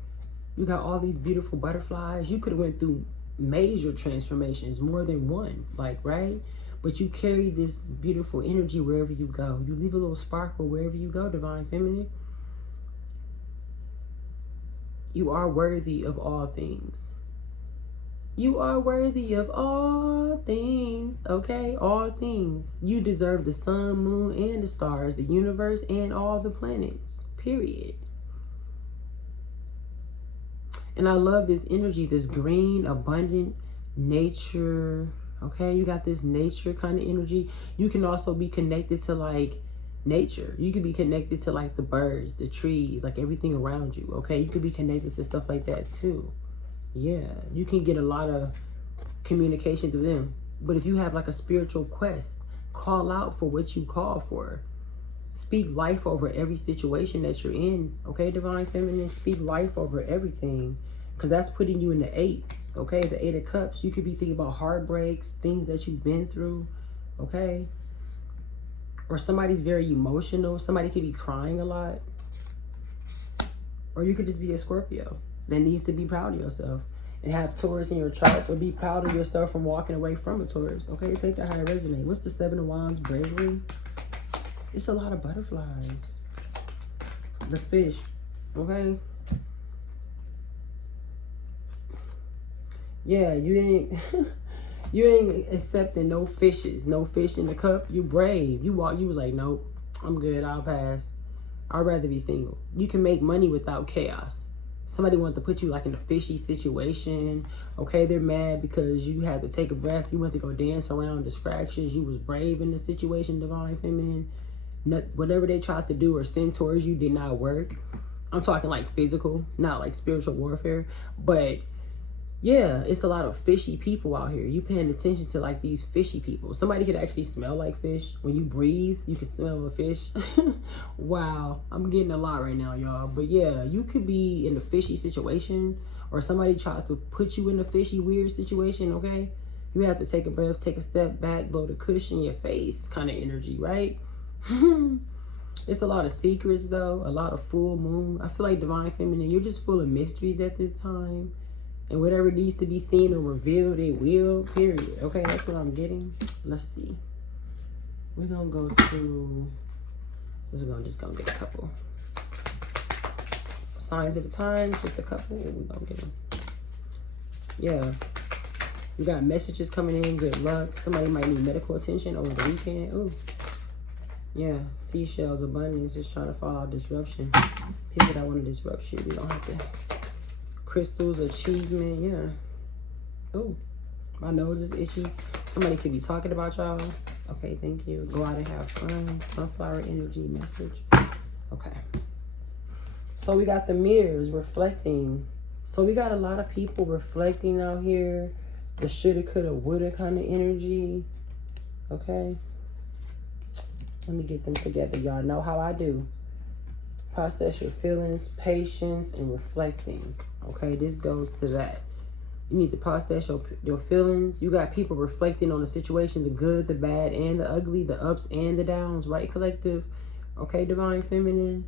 You got all these beautiful butterflies. You could have went through major transformations, more than one, right? But you carry this beautiful energy wherever you go. You leave a little sparkle wherever you go, divine feminine. You are worthy of all things. You are worthy of all things, okay? All things. You deserve the sun, moon, and the stars, the universe, and all the planets, period. And I love this energy, this green, abundant nature, okay? You got this nature kind of energy. You can also be connected to, nature. You could be connected to, the birds, the trees, everything around you, okay? You could be connected to stuff like that, too. Yeah, you can get a lot of communication through them. But if you have, a spiritual quest, call out for what you call for. Speak life over every situation that you're in. Okay, Divine Feminine, speak life over everything. Because that's putting you in the 8. Okay, the 8 of Cups. You could be thinking about heartbreaks, things that you've been through. Okay. Or somebody's very emotional. Somebody could be crying a lot. Or you could just be a Scorpio that needs to be proud of yourself and have Taurus in your charts, or be proud of yourself from walking away from a Taurus. Okay, take that how it resonates. What's the 7 of Wands? Bravery. It's a lot of butterflies. The fish. Okay. Yeah, you ain't you ain't accepting no fishes, no fish in the cup. You brave. You was like, nope, I'm good, I'll pass. I'd rather be single. You can make money without chaos. Somebody wants to put you like in a fishy situation. Okay, they're mad because you had to take a breath. You went to go dance around distractions. You was brave in the situation, Divine Feminine. Whatever they tried to do or send towards you did not work. I'm talking like physical, not like spiritual warfare. But yeah, it's a lot of fishy people out here. You paying attention to like these fishy people. Somebody could actually smell like fish. When you breathe, you can smell a fish. Wow, I'm getting a lot right now, y'all. But yeah, you could be in a fishy situation, or somebody tried to put you in a fishy, weird situation, okay? You have to take a breath, take a step back, blow the cushion in your face kind of energy, right? It's a lot of secrets though, a lot of full moon. I feel like Divine Feminine, you're just full of mysteries at this time. And whatever needs to be seen or revealed, it will, period. Okay, that's what I'm getting. Let's see. We're going to go to, just going to get a couple signs at a time. Just a couple. We're going to get them. Yeah. We got messages coming in. Good luck. Somebody might need medical attention over the weekend. Ooh. Yeah. Seashells, abundance. Just trying to follow disruption. People that want to disrupt you, we don't have to. Crystals, achievement, yeah. Oh, my nose is itchy. Somebody could be talking about y'all. Okay, thank you. Go out and have fun. Sunflower energy message. Okay. So we got the mirrors reflecting. So we got a lot of people reflecting out here. The shoulda, coulda, woulda kind of energy. Okay. Let me get them together. Y'all know how I do. Process your feelings, patience, and reflecting. Okay, this goes to that. You need to process your feelings. You got people reflecting on the situation, the good, the bad, and the ugly, the ups and the downs, right, collective? Okay, Divine Feminine.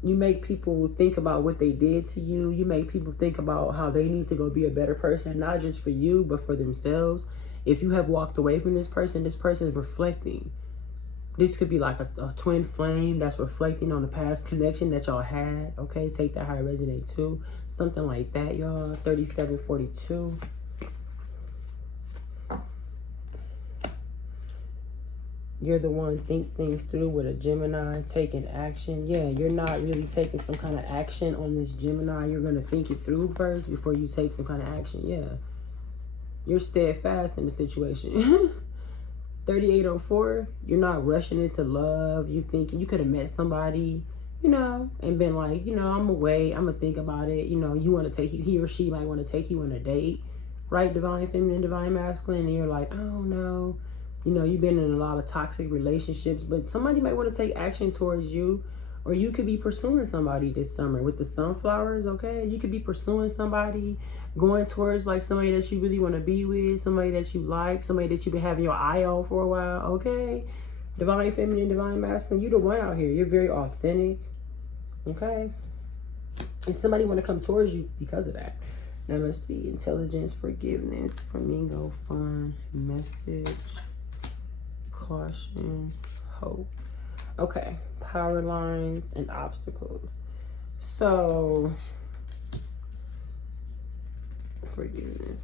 You make people think about what they did to you. You make people think about how they need to go be a better person, not just for you, but for themselves. If you have walked away from this person is reflecting. This could be like a twin flame that's reflecting on the past connection that y'all had. Okay, take that how it resonates too. Something like that, y'all. 3742. You're the one think things through with a Gemini, taking action. Yeah, you're not really taking some kind of action on this Gemini. You're going to think it through first before you take some kind of action. Yeah. You're steadfast in the situation. 3804, you're not rushing into love. You thinking you could have met somebody, you know, and been like, you know, I'm away, I'm gonna think about it. You know, you want to take you, he or she might want to take you on a date, right? Divine Feminine, Divine Masculine, and you're like, oh no, you know, you've been in a lot of toxic relationships, but somebody might want to take action towards you. Or you could be pursuing somebody this summer with the sunflowers, okay? You could be pursuing somebody, going towards like somebody that you really want to be with, somebody that you like, somebody that you've been having your eye on for a while, okay? Divine Feminine, Divine Masculine, you're the one out here. You're very authentic, okay? And somebody want to come towards you because of that. Now let's see, intelligence, forgiveness, flamingo, fun, message, caution, hope. Okay, power lines and obstacles. So, forgiveness.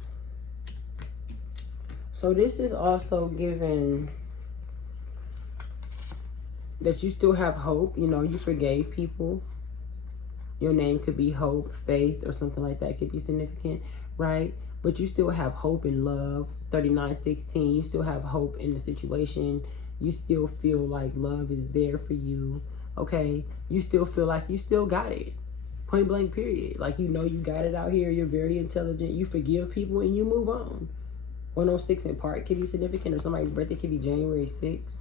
So this is also given that you still have hope. You know, you forgave people. Your name could be Hope, Faith, or something like that. Could be significant, right? But you still have hope and love. 3916, you still have hope in the situation. You still feel like love is there for you, okay? You still feel like you still got it. Point blank, period. Like, you know you got it out here. You're very intelligent. You forgive people and you move on. 106 in part could be significant, or somebody's birthday could be January 6th.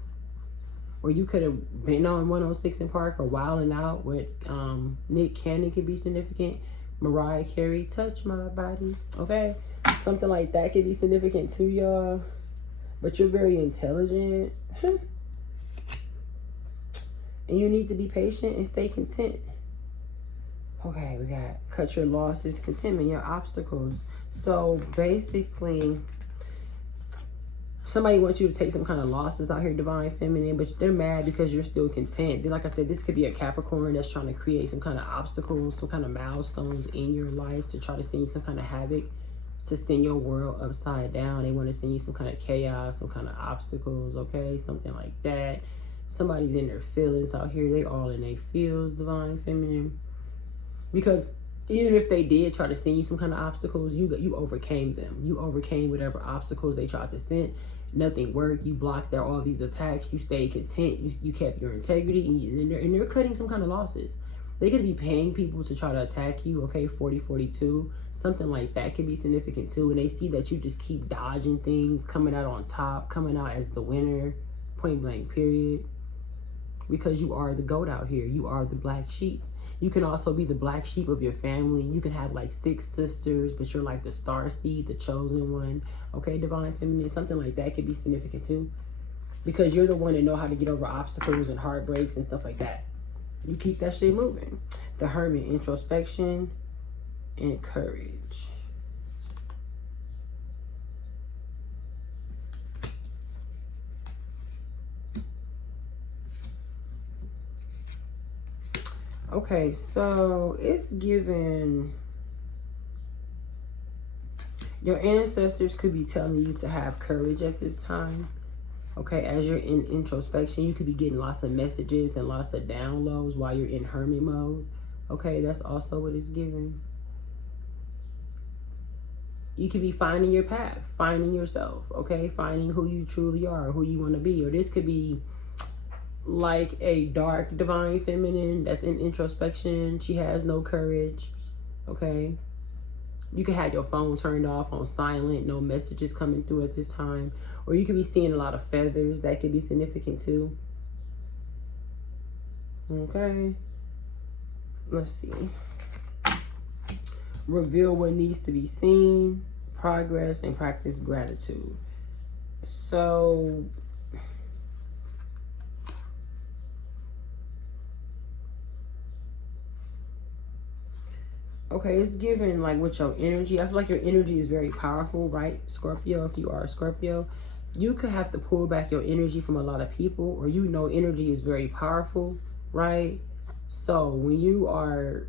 Or you could have been on 106 in Park or Wildin' Out with Nick Cannon could be significant. Mariah Carey, Touch My Body. Okay? Something like that could be significant too, y'all. But you're very intelligent. And you need to be patient and stay content. Okay, we got cut your losses, contentment, your obstacles. So basically, somebody wants you to take some kind of losses out here, Divine Feminine, but they're mad because you're still content. Like I said, this could be a Capricorn that's trying to create some kind of obstacles, some kind of milestones in your life to try to send you some kind of havoc, to send your world upside down. They want to send you some kind of chaos, some kind of obstacles, okay? Something like that. Somebody's in their feelings out here. They all in their feels, Divine Feminine. Because even if they did try to send you some kind of obstacles, you overcame them. You overcame whatever obstacles they tried to send. Nothing worked. You blocked out all these attacks. You stayed content. You kept your integrity. And they're cutting some kind of losses. They could be paying people to try to attack you, okay, 40-42. Something like that could be significant too. And they see that you just keep dodging things, coming out on top, coming out as the winner, point blank, period. Because you are the goat out here. You are the black sheep. You can also be the black sheep of your family. You can have like 6 sisters, but you're like the star seed, the chosen one. Okay, Divine Feminine, something like that could be significant too. Because you're the one that know how to get over obstacles and heartbreaks and stuff like that. You keep that shit moving. The Hermit, introspection and courage. Okay, so it's given your ancestors could be telling you to have courage at this time. Okay, as you're in introspection, you could be getting lots of messages and lots of downloads while you're in hermit mode. Okay, that's also what it's giving. You could be finding your path, finding yourself, okay? Finding who you truly are, who you want to be. Or this could be like a dark Divine Feminine that's in introspection. She has no courage, okay? You could have your phone turned off on silent, no messages coming through at this time. Or you could be seeing a lot of feathers. That could be significant too. Okay. Let's see. Reveal what needs to be seen, progress, and practice gratitude. So okay, it's given like with your energy. I feel like your energy is very powerful, right, Scorpio? If you are a Scorpio, you could have to pull back your energy from a lot of people, or you know energy is very powerful, right? So when you are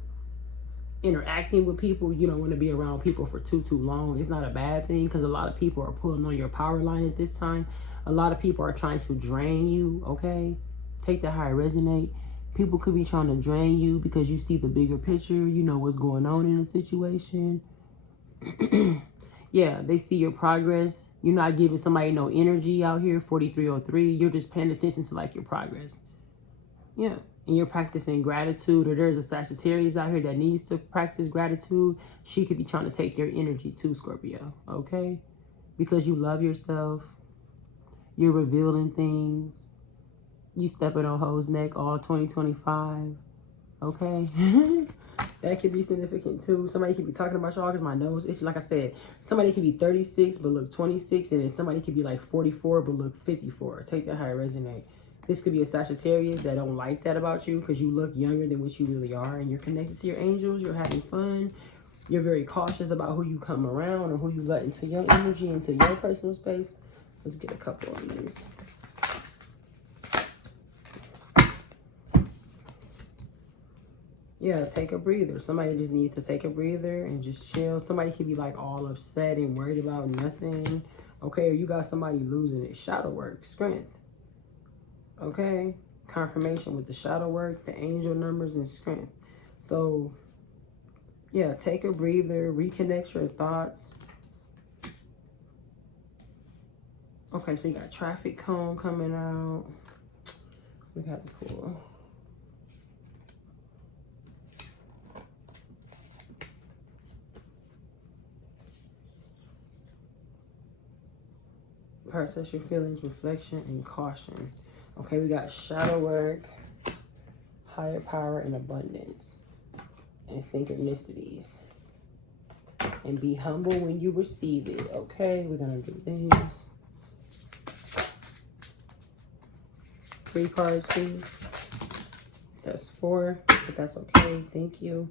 interacting with people, you don't want to be around people for too long. It's not a bad thing because a lot of people are pulling on your power line at this time. A lot of people are trying to drain you, okay? Take that how it resonate. People could be trying to drain you because you see the bigger picture. You know what's going on in the situation. Yeah, they see your progress. You're not giving somebody no energy out here, 4303. You're just paying attention to like your progress. Yeah, and you're practicing gratitude. Or there's a Sagittarius out here that needs to practice gratitude. She could be trying to take your energy too, Scorpio, okay? Because you love yourself. You're revealing things. You stepping on hoes' neck all 2025. Okay? That could be significant too. Somebody could be talking about y'all because my nose itchy. Like I said, somebody could be 36 but look 26. And then somebody could be like 44 but look 54. Take that how it resonate. This could be a Sagittarius that don't like that about you because you look younger than what you really are. And you're connected to your angels. You're having fun. You're very cautious about who you come around or who you let into your energy, into your personal space. Let's get a couple of these. Yeah, take a breather. Somebody just needs to take a breather and just chill. Somebody could be like all upset and worried about nothing. Okay, or you got somebody losing it. Shadow work, strength. Okay, confirmation with the shadow work, the angel numbers, and strength. So, yeah, take a breather, reconnect your thoughts. Okay, so you got traffic cone coming out. We got the pool. Process your feelings, reflection, and caution. Okay, we got shadow work, higher power and abundance, and synchronicities. And be humble when you receive it. Okay, we're gonna do this. 3 cards, please. That's 4, but that's okay. Thank you.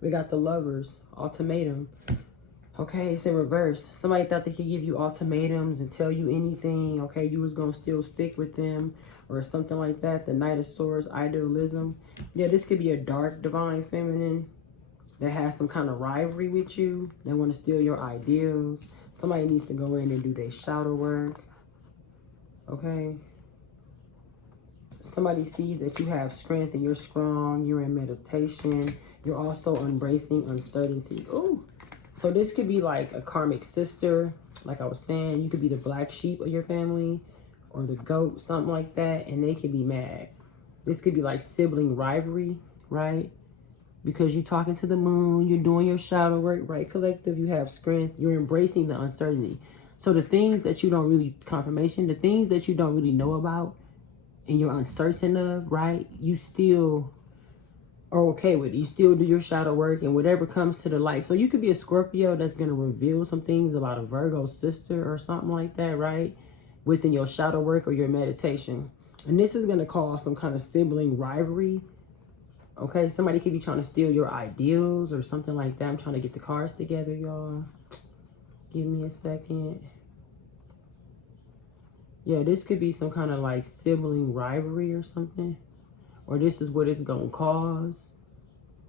We got the Lovers, ultimatum. Okay, it's in reverse. Somebody thought they could give you ultimatums and tell you anything. Okay, you was gonna still stick with them or something like that. The Knight of Swords, idealism. Yeah, this could be a dark divine feminine that has some kind of rivalry with you. They want to steal your ideals. Somebody needs to go in and do their shadow work. Okay. Somebody sees that you have strength and you're strong. You're in meditation. You're also embracing uncertainty. Ooh. So this could be like a karmic sister. Like I was saying, you could be the black sheep of your family or the goat, something like that. And they could be mad. This could be like sibling rivalry, right? Because you're talking to the moon, you're doing your shadow work, right, collective? You have strength, you're embracing the uncertainty. So the things that you don't really, confirmation, the things that you don't really know about and you're uncertain of, right, you still are okay with it. You still do your shadow work and whatever comes to the light. So you could be a Scorpio that's going to reveal some things about a Virgo sister or something like that, right, within your shadow work or your meditation. And this is going to cause some kind of sibling rivalry. Okay, somebody could be trying to steal your ideals or something like that. I'm trying to get the cards together, y'all. Give me a second. Yeah, this could be some kind of like sibling rivalry or something. Or this is what it's going to cause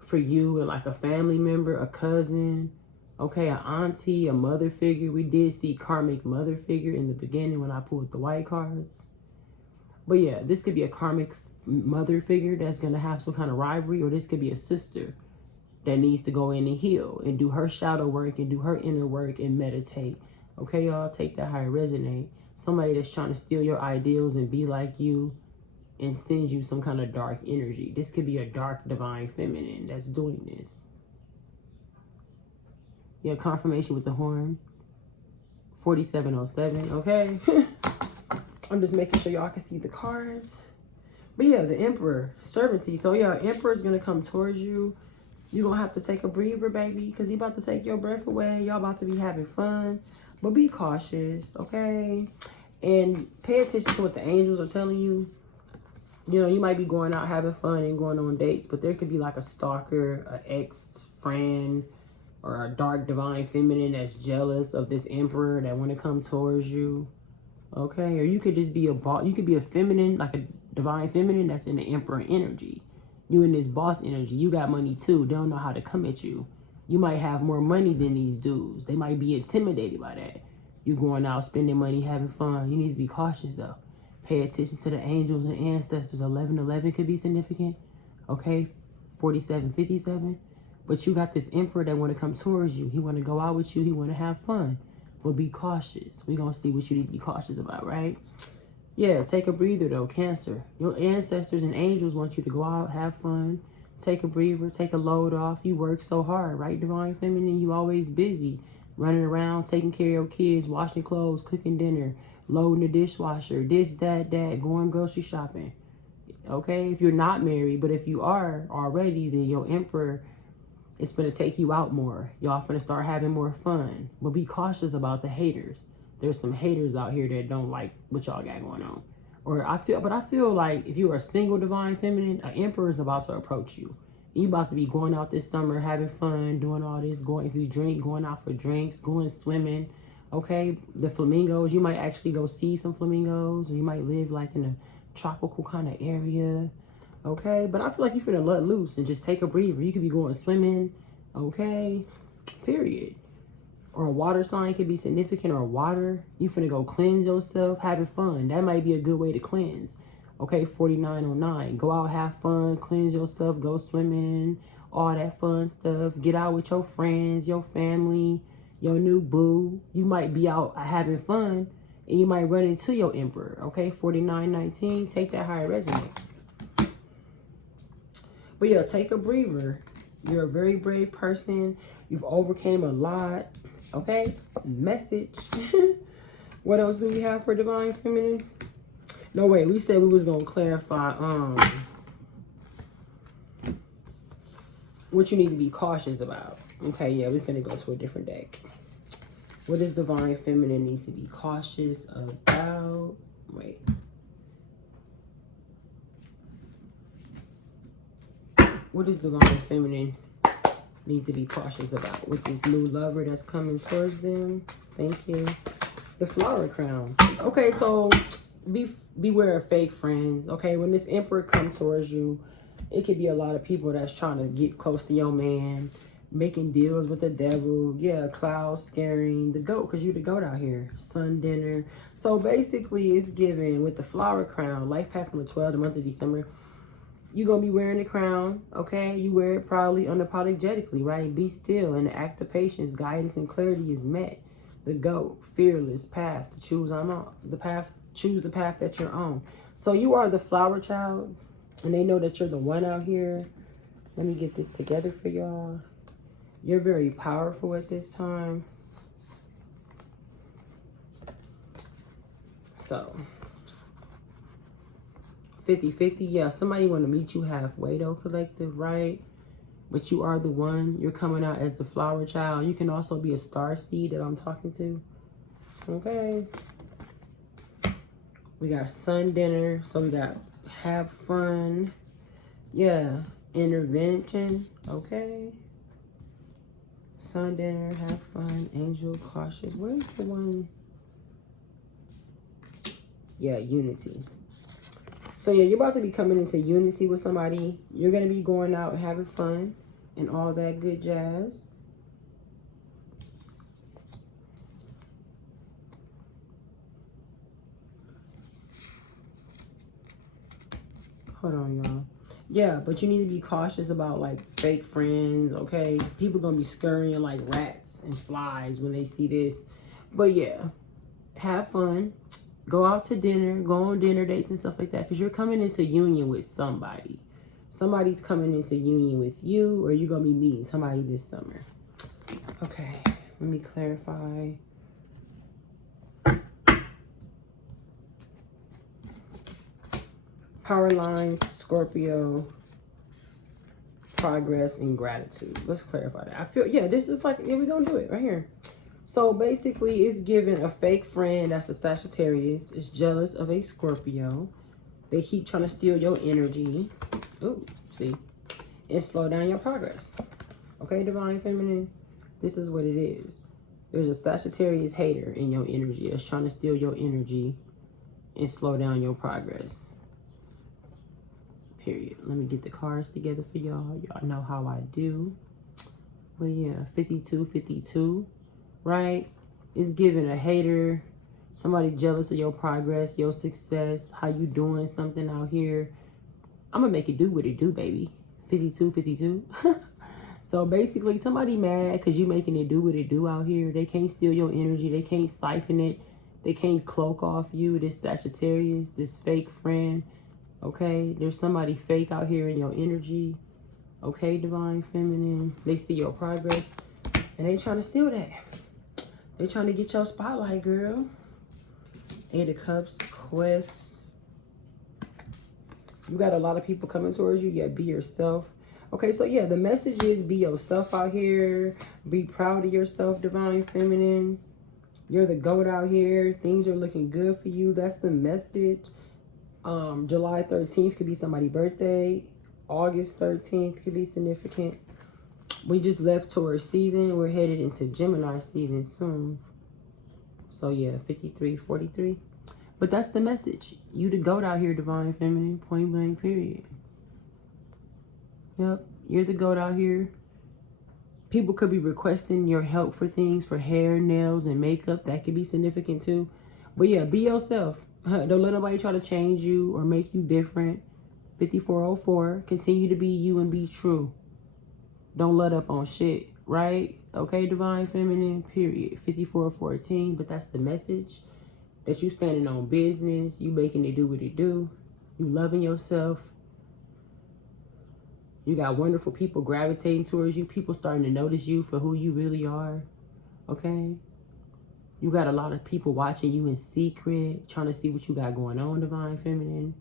for you and like a family member, a cousin, okay, an auntie, a mother figure. We did see karmic mother figure in the beginning when I pulled the white cards. But yeah, this could be a karmic mother figure that's going to have some kind of rivalry, or this could be a sister that needs to go in and heal and do her shadow work and do her inner work and meditate. Okay, y'all, take that how it resonate. Somebody that's trying to steal your ideals and be like you and send you some kind of dark energy. This could be a dark divine feminine that's doing this. Yeah, confirmation with the horn. 4707, okay? I'm just making sure y'all can see the cards. But yeah, the Emperor, servancy. So yeah, Emperor is going to come towards you. You're going to have to take a breather, baby, because he about to take your breath away. Y'all about to be having fun. But be cautious, okay? And pay attention to what the angels are telling you. You know, you might be going out having fun and going on dates, but there could be like a stalker, an ex-friend, or a dark divine feminine that's jealous of this Emperor that want to come towards you. Okay? Or you could just be a boss. You could be a feminine, like a divine feminine that's in the Emperor energy. You in this boss energy. You got money too. They don't know how to come at you. You might have more money than these dudes. They might be intimidated by that. You going out spending money, having fun. You need to be cautious though. Pay attention to the angels and ancestors. 1111 could be significant. Okay? 4757. But you got this Emperor that want to come towards you. He want to go out with you. He want to have fun. But be cautious. We're going to see what you need to be cautious about, right? Yeah, take a breather though, Cancer. Your ancestors and angels want you to go out, have fun, take a breather, take a load off. You work so hard, right, Divine Feminine? You always busy, running around, taking care of your kids, washing clothes, cooking dinner, loading the dishwasher, this, that, going grocery shopping. Okay, if you're not married, but if you are already, then your Emperor is going to take you out more. Y'all finna start having more fun. But be cautious about the haters. There's some haters out here that don't like what y'all got going on. Or I feel like if you are a single divine feminine, an Emperor is about to approach you. You about to be going out this summer, having fun, doing all this, if you drink, going out for drinks, going swimming. Okay, the flamingos, you might actually go see some flamingos, or you might live like in a tropical kind of area. Okay, but I feel like you finna let loose and just take a breather. You could be going swimming, okay, period. Or a water sign could be significant, or water. You finna go cleanse yourself, having fun. That might be a good way to cleanse. Okay, 4909. Go out, have fun, cleanse yourself, go swimming, all that fun stuff. Get out with your friends, your family, your new boo. You might be out having fun, and you might run into your Emperor. Okay, 4919. Take that how it resonates. But yeah, take a breather. You're a very brave person. You've overcame a lot. Okay? Message. What else do we have for Divine Feminine? No, wait, we said we was going to clarify what you need to be cautious about. Okay, yeah, we're finna go to a different deck. What does Divine Feminine need to be cautious about? Wait. What does Divine Feminine need to be cautious about with this new lover that's coming towards them? Thank you. The Flower Crown. Okay, so beware of fake friends. Okay, when this Emperor comes towards you, it could be a lot of people that's trying to get close to your man, making deals with the devil. Yeah, cloud scaring the goat, because you the goat out here. Sun dinner. So basically, it's given with the Flower Crown, life path number 12, the month of December. You're going to be wearing the crown, okay? You wear it proudly, unapologetically, right? Be still, and the act of patience, guidance, and clarity is met. The goat, fearless path to choose on the path, choose the path that you're on. So you are the flower child, and they know that you're the one out here. Let me get this together for y'all. You're very powerful at this time. So 50-50, yeah, somebody want to meet you halfway though, collective, right? But you are the one. You're coming out as the flower child. You can also be a star seed that I'm talking to. Okay. We got sun dinner. So we got have fun. Yeah. Intervention. Okay. Sun dinner, have fun. Angel, cautious. Where's the one? Yeah, unity. So yeah, you're about to be coming into unity with somebody. You're going to be going out and having fun and all that good jazz. Hold on, y'all. Yeah, but you need to be cautious about like fake friends, okay? People gonna be scurrying like rats and flies when they see this. But yeah, have fun. Go out to dinner, go on dinner dates and stuff like that, because you're coming into union with somebody. Somebody's coming into union with you, or you're gonna be meeting somebody this summer. Okay, let me clarify. Power lines, Scorpio, progress, and gratitude. Let's clarify that. I feel, yeah, this is like, yeah, we're gonna do it right here. So basically, it's giving a fake friend that's a Sagittarius is jealous of a Scorpio. They keep trying to steal your energy. Oh, see, and slow down your progress. Okay, Divine Feminine, this is what it is. There's a Sagittarius hater in your energy that's trying to steal your energy and slow down your progress. Period. Let me get the cards together for y'all. Y'all know how I do. But yeah, 52-52, right? It's giving a hater, somebody jealous of your progress, your success, how you doing something out here. I'm gonna make it do what it do, baby. 52-52. So basically, somebody mad because you making it do what it do out here. They can't steal your energy. They can't siphon it. They can't cloak off you, this Sagittarius, this fake friend. Okay, there's somebody fake out here in your energy. Okay, Divine Feminine. They see your progress and they trying to steal that. They trying to get your spotlight, girl. 8 of Cups, Quest. You got a lot of people coming towards you. Yeah, be yourself. Okay, so yeah, the message is be yourself out here. Be proud of yourself, Divine Feminine. You're the GOAT out here. Things are looking good for you. That's the message. July 13th could be somebody's birthday. August 13th could be significant. We just left Taurus season. We're headed into Gemini season soon. So yeah, 53-43. But that's the message. You the GOAT out here, Divine Feminine. Point blank, period. Yep, you're the GOAT out here. People could be requesting your help for things, for hair, nails, and makeup. That could be significant too. But yeah, be yourself. Don't let nobody try to change you or make you different. 5404. Continue to be you and be true. Don't let up on shit, right? Okay, Divine Feminine, period. 5414. But that's the message. That you standing on business. You making it do what it do. You loving yourself. You got wonderful people gravitating towards you. People starting to notice you for who you really are. Okay? You got a lot of people watching you in secret, trying to see what you got going on, Divine Feminine.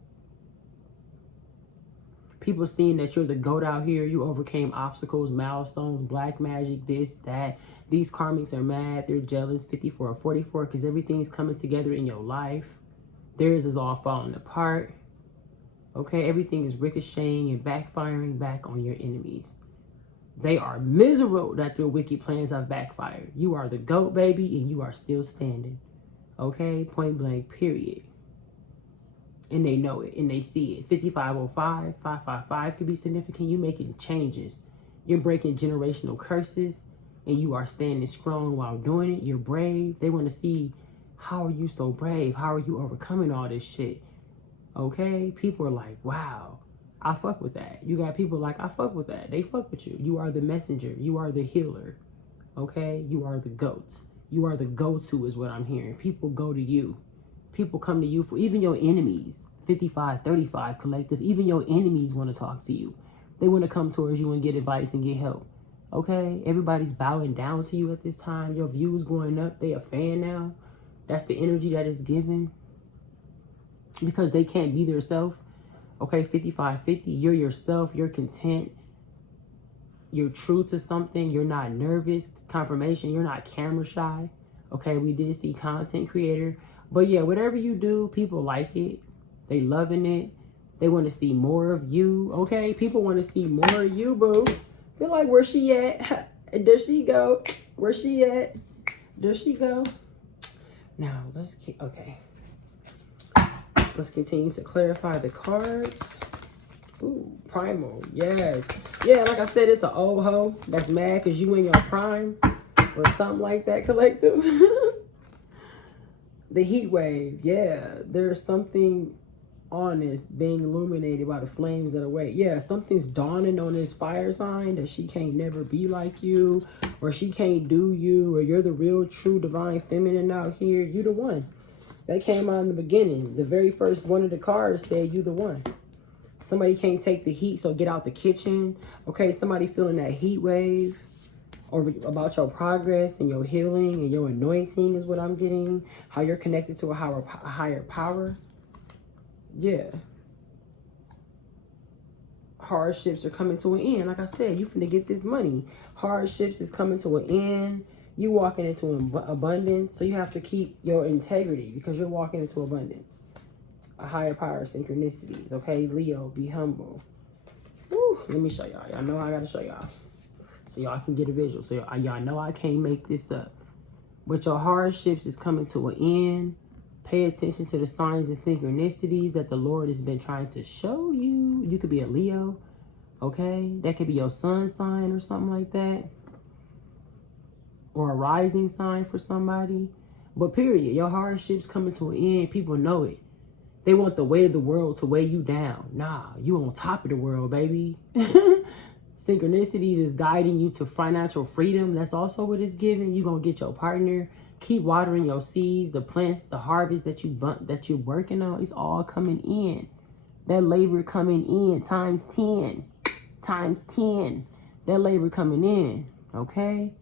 People seeing that you're the GOAT out here. You overcame obstacles, milestones, black magic, this, that. These karmics are mad. They're jealous. 54 or 44, because everything's coming together in your life. Theirs is all falling apart. Okay, everything is ricocheting and backfiring back on your enemies. They are miserable that their wicked plans have backfired. You are the GOAT, baby, and you are still standing. Okay, point blank, period. And they know it, and they see it. 5505, 555 could be significant. You're making changes. You're breaking generational curses, and you are standing strong while doing it. You're brave. They want to see, how are you so brave? How are you overcoming all this shit? Okay, people are like, wow, I fuck with that. You got people like, I fuck with that. They fuck with you. You are the messenger. You are the healer. Okay, you are the GOAT. You are the go-to is what I'm hearing. People go to you. People come to you for, even your enemies. 5535 collective. Even your enemies want to talk to you. They want to come towards you and get advice and get help. Okay, everybody's bowing down to you at this time. Your views going up. They a fan now. That's the energy that is given. Because they can't be their self. Okay, 5550, you're yourself, you're content, you're true to something, you're not nervous. Confirmation, you're not camera shy. Okay, we did see content creator. But yeah, whatever you do, people like it. They loving it. They want to see more of you. Okay, people want to see more of you, boo. They're like, where she at? There she go. Where she at? There she go. Now, let's keep, okay. Let's continue to clarify the cards. Ooh, primal, yes. Yeah, like I said, it's an old hoe that's mad because you in your prime or something like that, collective. The heat wave, yeah. There's something honest being illuminated by the flames that await. Yeah, something's dawning on this fire sign that she can't never be like you, or she can't do you, or you're the real, true, divine feminine out here. You the one. That came out in the beginning. The very first one of the cards said you the one. Somebody can't take the heat, so get out the kitchen. Okay, somebody feeling that heat wave or about your progress and your healing and your anointing is what I'm getting. How you're connected to a higher power. Yeah. Hardships are coming to an end. Like I said, you finna get this money. Hardships is coming to an end. You walking into abundance, so you have to keep your integrity because you're walking into abundance. A higher power, synchronicities, okay? Leo, be humble. Woo, let me show y'all. Y'all know I gotta show y'all. So y'all can get a visual. So y'all know I can't make this up. But your hardships is coming to an end. Pay attention to the signs and synchronicities that the Lord has been trying to show you. You could be a Leo, okay? That could be your sun sign or something like that. Or a rising sign for somebody. But period, your hardships coming to an end. People know it. They want the weight of the world to weigh you down. Nah, you on top of the world, baby. Synchronicities is guiding you to financial freedom. That's also what it's giving. You're going to get your partner. Keep watering your seeds, the plants, the harvest that you're working on. It's all coming in. That labor coming in times 10. Times 10. That labor coming in. Okay?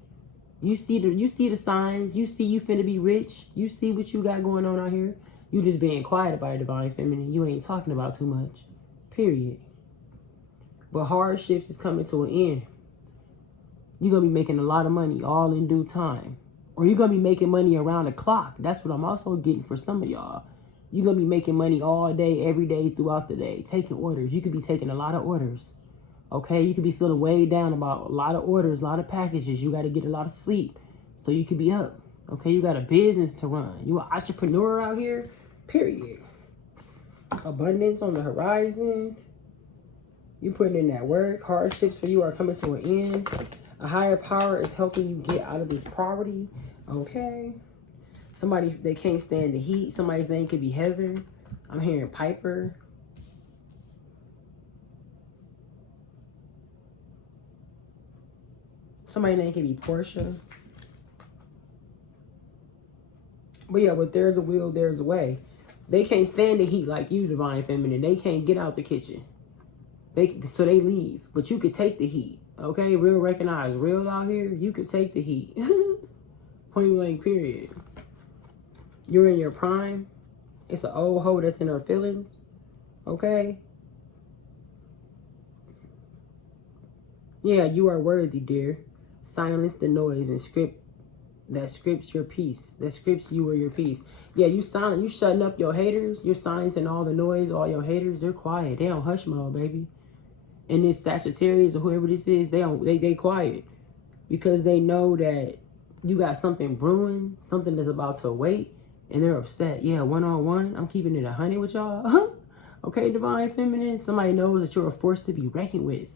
You see the signs. You see you finna be rich. You see what you got going on out here. You just being quiet about it, divine feminine. You ain't talking about too much. Period. But hardships is coming to an end. You're going to be making a lot of money all in due time. Or you're going to be making money around the clock. That's what I'm also getting for some of y'all. You're going to be making money all day, every day, throughout the day. Taking orders. You could be taking a lot of orders. Okay? You could be feeling weighed down about a lot of orders, a lot of packages. You got to get a lot of sleep so you could be up. Okay? You got a business to run. You an entrepreneur out here. Period. Abundance on the horizon. You putting in that work. Hardships for you are coming to an end. A higher power is helping you get out of this poverty. Okay. Somebody, they can't stand the heat. Somebody's name could be Heather. I'm hearing Piper. Somebody's name could be Portia. But yeah, but there's a will, there's a way. They can't stand the heat like you, divine feminine. They can't get out the kitchen. So they leave. But you could take the heat. Okay? Real recognize. Real out here, you could take the heat. Point blank, period. You're in your prime. It's an old hoe that's in her feelings. Okay? Yeah, you are worthy, dear. Silence the noise and scripts your peace. That scripts you or your peace. Yeah, you silent. You shutting up your haters. You're silencing all the noise. All your haters, they're quiet. They on hush mode, baby. And this Sagittarius or whoever this is, they quiet. Because they know that you got something brewing, something that's about to wait, and they're upset. Yeah, one-on-one, I'm keeping it 100 with y'all. Okay, Divine Feminine, somebody knows that you're a force to be reckoned with.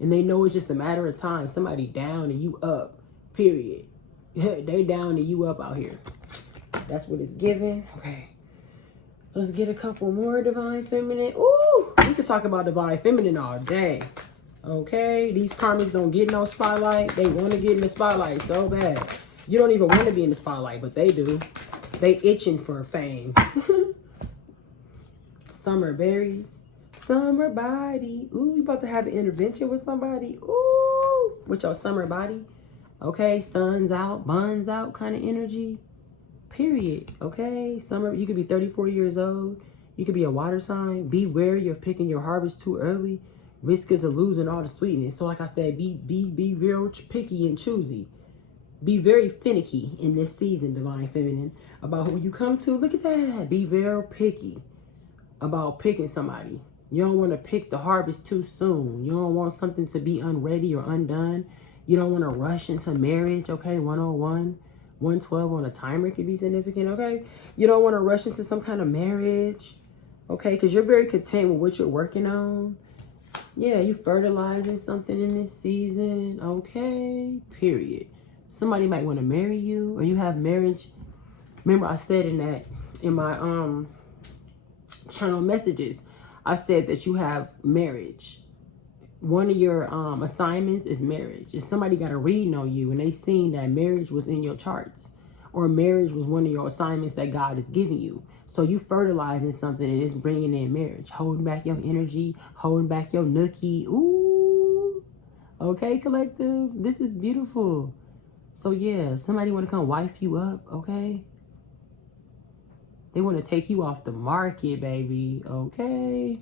And they know it's just a matter of time. Somebody down and you up, period. They down and you up out here. That's what it's giving. Okay, let's get a couple more Divine Feminine. Ooh, we could talk about Divine Feminine all day. Okay, these karmics don't get no spotlight. They want to get in the spotlight so bad. You don't even want to be in the spotlight, but they do. They itching for fame. Summer berries. Summer body. Ooh, you about to have an intervention with somebody. Ooh, with your summer body. Okay, sun's out, buns out kind of energy. Period. Okay, summer, you could be 34 years old. You could be a water sign. Be wary of picking your harvest too early. Risk is of losing all the sweetness. So like I said, be real picky and choosy. Be very finicky in this season, Divine Feminine, about who you come to. Look at that. Be very picky about picking somebody. You don't want to pick the harvest too soon. You don't want something to be unready or undone. You don't want to rush into marriage, okay? 101, 112 on a timer could be significant, okay? You don't want to rush into some kind of marriage, okay? Because you're very content with what you're working on. Yeah, you fertilizing something in this season, okay? Period. Somebody might want to marry you, or you have marriage. Remember, I said in my channel messages, I said that you have marriage. One of your assignments is marriage. If somebody got a reading on you and they seen that marriage was in your charts, or marriage was one of your assignments that God is giving you. So you fertilizing something and it's bringing in marriage. Holding back your energy, holding back your nookie. Ooh. Okay, collective. This is beautiful. So yeah, somebody want to come wife you up, okay? They want to take you off the market, baby, okay?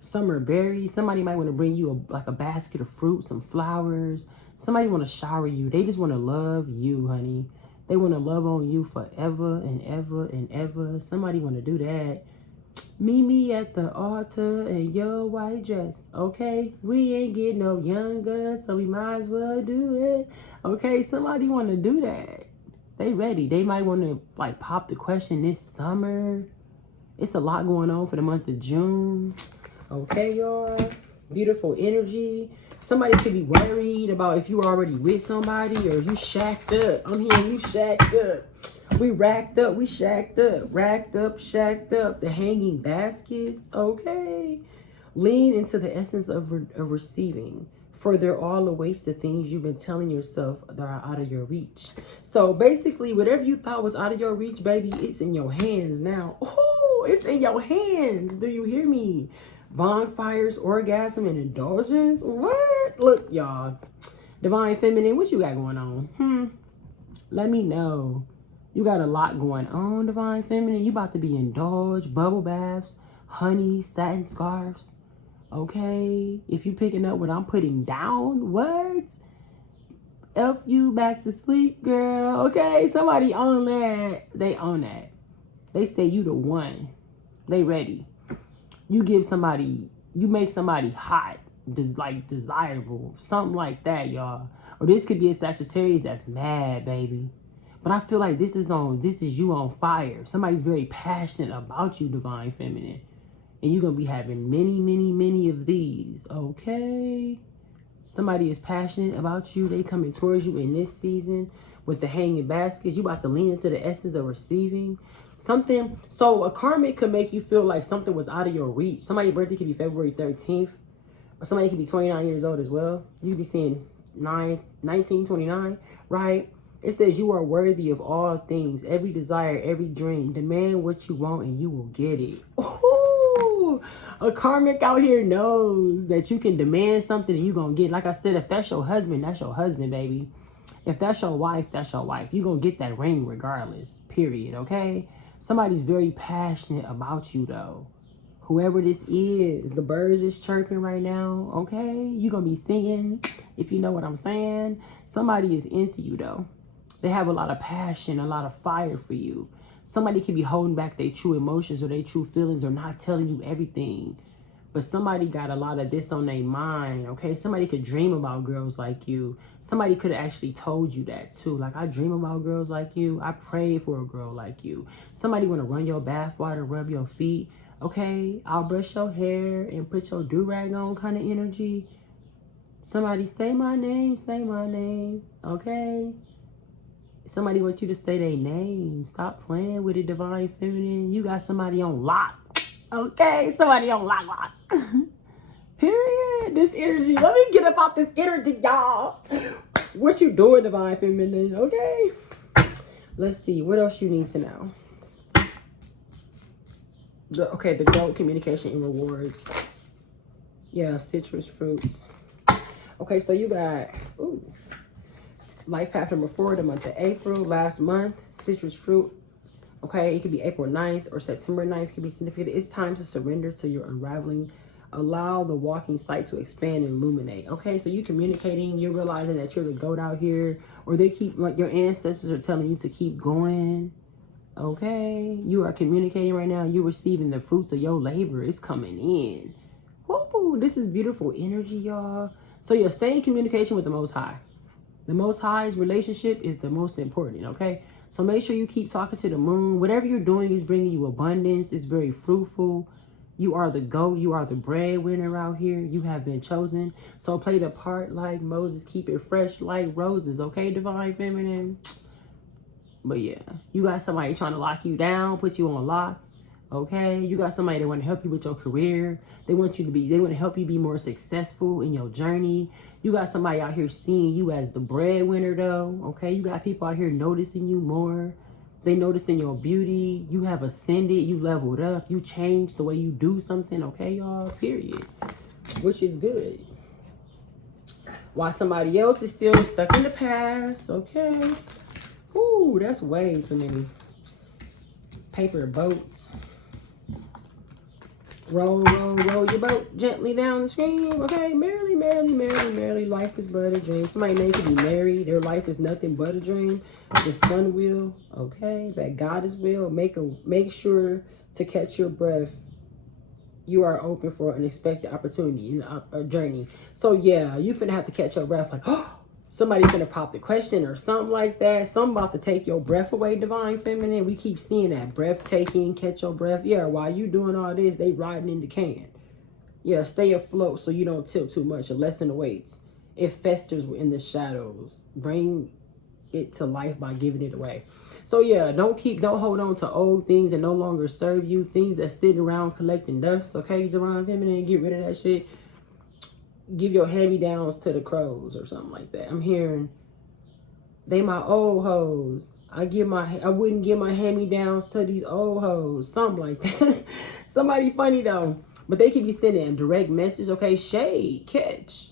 Summer berries. Somebody might want to bring you like a basket of fruit, some flowers. Somebody want to shower you. They just want to love you, honey. They want to love on you forever and ever and ever. Somebody want to do that. Meet me at the altar in your white dress, okay? We ain't getting no younger, so we might as well do it. Okay, somebody want to do that. They ready. They might want to like pop the question this summer. It's a lot going on for the month of June. Okay, y'all. Beautiful energy. Somebody could be worried about if you already with somebody or you shacked up. I'm hearing you shacked up. We racked up, we shacked up, racked up, shacked up. The hanging baskets, okay. Lean into the essence of receiving, for they're all a waste of things you've been telling yourself that are out of your reach. So basically, whatever you thought was out of your reach, baby, it's in your hands now. Oh, it's in your hands. Do you hear me? Bonfires, orgasm, and indulgence. What? Look, y'all. Divine Feminine, what you got going on? Let me know. You got a lot going on, Divine Feminine. You about to be indulged, bubble baths, honey, satin scarves. Okay? If you picking up what I'm putting down, what? F you back to sleep, girl. Okay? Somebody on that. They own that. They say you the one. They ready. You give somebody, you make somebody hot, like desirable, something like that, y'all. Or this could be a Sagittarius that's mad, baby. But I feel like this is you on fire. Somebody's very passionate about you, Divine Feminine. And you're going to be having many, many, many of these, okay? Somebody is passionate about you. They coming towards you in this season with the hanging baskets. You about to lean into the essence of receiving. Something, so a karmic could make you feel like something was out of your reach. Somebody's birthday could be February 13th. Or somebody could be 29 years old as well. You could be seeing 1929, right? It says you are worthy of all things, every desire, every dream. Demand what you want and you will get it. Ooh, a karmic out here knows that you can demand something and you're going to get it. Like I said, if that's your husband, baby. If that's your wife, that's your wife. You're going to get that ring regardless, period, okay? Somebody's very passionate about you, though. Whoever this is, the birds is chirping right now, okay? You're going to be singing, if you know what I'm saying. Somebody is into you, though. They have a lot of passion, a lot of fire for you. Somebody can be holding back their true emotions or their true feelings or not telling you everything. But somebody got a lot of this on their mind, okay? Somebody could dream about girls like you. Somebody could have actually told you that too. Like, I dream about girls like you. I pray for a girl like you. Somebody want to run your bath water, rub your feet. Okay, I'll brush your hair and put your do-rag on kind of energy. Somebody say my name, okay? Somebody wants you to say their name. Stop playing with it, Divine Feminine. You got somebody on lock. Okay, somebody on lock. Period. This energy. Let me get about this energy, y'all. What you doing, Divine Feminine? Okay. Let's see. What else you need to know? The gold communication and rewards. Yeah, citrus fruits. Okay, so you got life path number 4, the month of April, last month, citrus fruit. Okay, it could be April 9th or September 9th. It could be significant. It's time to surrender to your unraveling. Allow the walking sight to expand and illuminate. Okay, so you communicating, you're realizing that you're the goat out here, or they keep, like, your ancestors are telling you to keep going. Okay, you are communicating right now. You're receiving the fruits of your labor. It's coming in. Woo, this is beautiful energy, y'all. So you're staying in communication with the Most High. The Most High's relationship is the most important, okay? So make sure you keep talking to the moon. Whatever you're doing is bringing you abundance. It's very fruitful. You are the GOAT. You are the breadwinner out here. You have been chosen. So play the part like Moses. Keep it fresh like roses, okay, Divine Feminine? But yeah, you got somebody trying to lock you down, put you on lock. Okay, you got somebody that want to help you with your career. They want to help you be more successful in your journey. You got somebody out here seeing you as the breadwinner though. Okay, you got people out here noticing you more. They noticing your beauty. You have ascended, you leveled up, you changed the way you do something, okay, y'all, period. Which is good. While somebody else is still stuck in the past, okay. Ooh, that's way too many. Paper boats. Roll, roll, roll your boat gently down the stream. Okay, merrily, merrily, merrily, merrily. Life is but a dream. Somebody may could be married. Their life is nothing but a dream. The sun will, okay, that God is will. Make sure to catch your breath. You are open for an unexpected opportunity in a journey. So yeah, you finna have to catch your breath like, oh, somebody finna pop the question or something like that. Something about to take your breath away, Divine Feminine. We keep seeing that. Breathtaking, catch your breath. Yeah, while you doing all this, they riding in the can. Yeah, stay afloat so you don't tilt too much. A lesson awaits. It festers in the shadows. Bring it to life by giving it away. So yeah, don't hold on to old things that no longer serve you. Things that sit around collecting dust. Okay, Divine Feminine, get rid of that shit. Give your hand-me-downs to the crows or something like that. I'm hearing they my old hoes. I wouldn't give my hand-me-downs to these old hoes. Something like that. Somebody funny though. But they could be sending a direct message. Okay, shade, catch.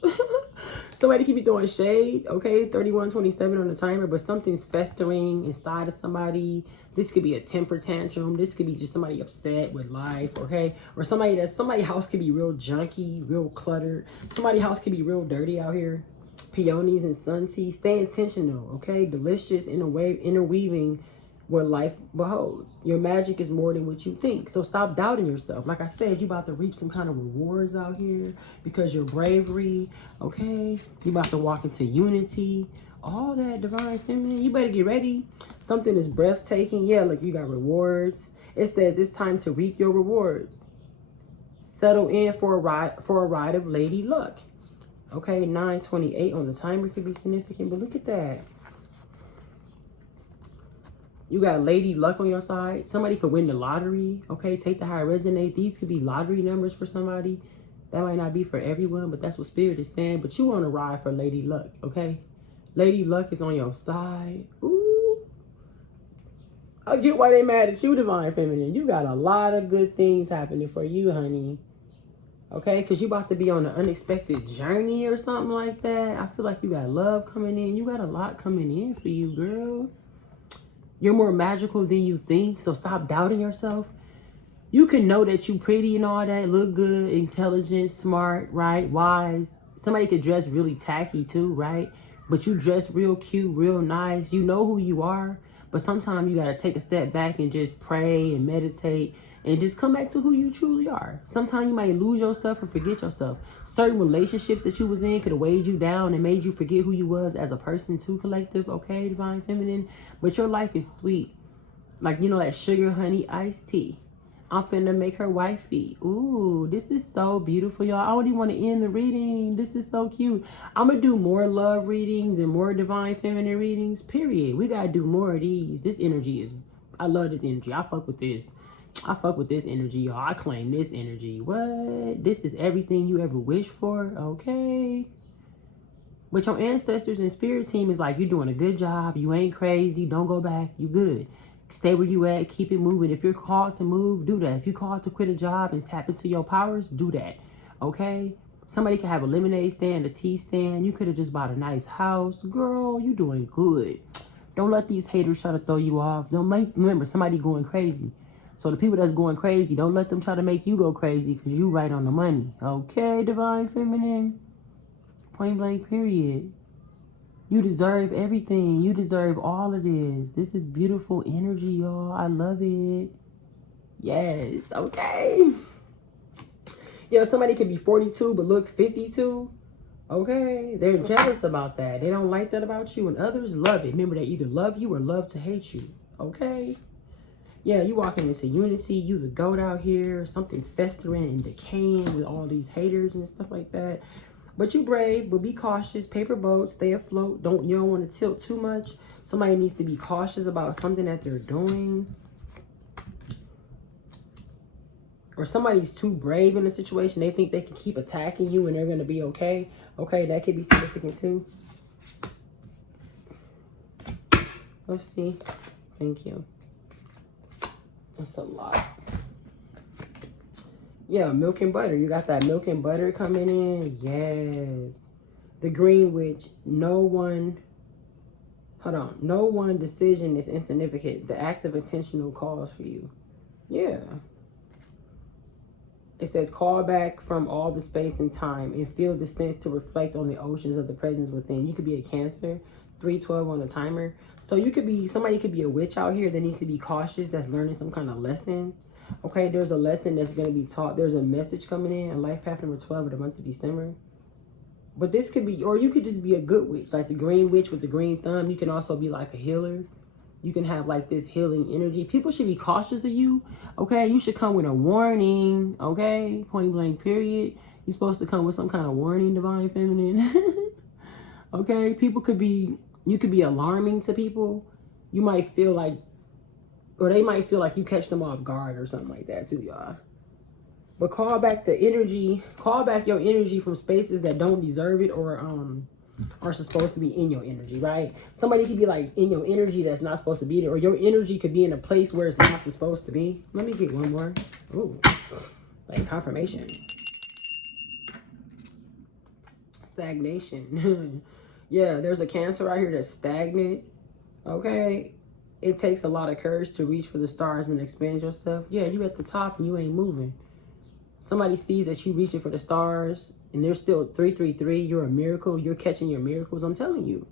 Somebody could be throwing shade. Okay, 31:27 on the timer. But something's festering inside of somebody. This could be a temper tantrum. This could be just somebody upset with life. Okay, or somebody house could be real junky, real cluttered. Somebody's house could be real dirty out here. Peonies and sun tea. Stay intentional. Okay, delicious interweaving what life beholds. Your magic is more than what you think. So stop doubting yourself. Like I said, you about to reap some kind of rewards out here because your bravery, okay? You about to walk into unity. All that, Divine Feminine. You better get ready. Something is breathtaking. Yeah, like you got rewards. It says it's time to reap your rewards. Settle in for a ride of Lady Luck. Okay, 9:28 on the timer could be significant, but look at that. You got Lady Luck on your side. Somebody could win the lottery. Okay, take the high resonate. These could be lottery numbers for somebody. That might not be for everyone, but that's what Spirit is saying. But you want to ride for Lady Luck, okay? Lady Luck is on your side. Ooh. I get why they mad at you, Divine Feminine. You got a lot of good things happening for you, honey. Okay, because you about to be on an unexpected journey or something like that. I feel like you got love coming in. You got a lot coming in for you, girl. You're more magical than you think, so stop doubting yourself. You can know that you pretty and all that, look good, intelligent, smart, right, wise. Somebody could dress really tacky too, right? But you dress real cute, real nice. You know who you are. But sometimes you got to take a step back and just pray and meditate and just come back to who you truly are. Sometimes you might lose yourself and forget yourself. Certain relationships that you was in could have weighed you down and made you forget who you was as a person too, collective, okay, divine feminine. But your life is sweet. Like, you know, that sugar, honey, iced tea. I'm finna make her wifey. Ooh, this is so beautiful, y'all. I don't even want to end the reading. This is so cute. I'm going to do more love readings and more divine feminine readings, period. We got to do more of these. This energy is, I love this energy. I fuck with this. I fuck with this energy, y'all. I claim this energy. What? This is everything you ever wished for, okay? But your ancestors and spirit team is like, you're doing a good job. You ain't crazy. Don't go back. You good. Stay where you at. Keep it moving. If you're called to move, do that. If you're called to quit a job and tap into your powers, do that. Okay? Somebody could have a lemonade stand, a tea stand. You could have just bought a nice house. Girl, you doing good. Don't let these haters try to throw you off. Remember, somebody going crazy. So the people that's going crazy, don't let them try to make you go crazy because you right on the money. Okay, divine feminine? Point blank, period. You deserve everything. You deserve all of this. This is beautiful energy, y'all. I love it. Yes. Okay. Yeah, somebody could be 42 but look 52. Okay. They're jealous about that. They don't like that about you. And others love it. Remember, they either love you or love to hate you. Okay. Yeah, you walking into unity. You the goat out here. Something's festering and decaying with all these haters and stuff like that. But you brave, but be cautious. Paper boat, stay afloat. You don't want to tilt too much. Somebody needs to be cautious about something that they're doing. Or somebody's too brave in a situation. They think they can keep attacking you and they're going to be okay. Okay, that could be significant too. Let's see. Thank you. That's a lot. Yeah, milk and butter. You got that milk and butter coming in. Yes. The Green Witch. No one decision is insignificant. The act of intentional cause for you. Yeah. It says, call back from all the space and time and feel the sense to reflect on the oceans of the presence within. You could be a Cancer. 312 on the timer. So you could be, somebody could be a witch out here that needs to be cautious, that's learning some kind of lesson. Okay, there's a lesson that's going to be taught. There's a message coming in life path number 12 of the month of December. But this could be, or you could just be a good witch, like the Green Witch with the green thumb. You can also be like a healer. You can have like this healing energy. People should be cautious of you. Okay, you should come with a warning. Okay, point blank, period. You're supposed to come with some kind of warning, divine feminine. Okay, people could be, you could be alarming to people. You might feel like, or they might feel like you catch them off guard or something like that too, y'all. But call back the energy, call back your energy from spaces that don't deserve it or are supposed to be in your energy, right? Somebody could be like in your energy that's not supposed to be there, or your energy could be in a place where it's not supposed to be. Let me get one more. Ooh, like confirmation. Stagnation. Yeah, there's a Cancer right here that's stagnant. Okay. It takes a lot of courage to reach for the stars and expand yourself. Yeah, you at the top and you ain't moving. Somebody sees that you reaching for the stars and they're still 333. You're a miracle. You're catching your miracles. I'm telling you.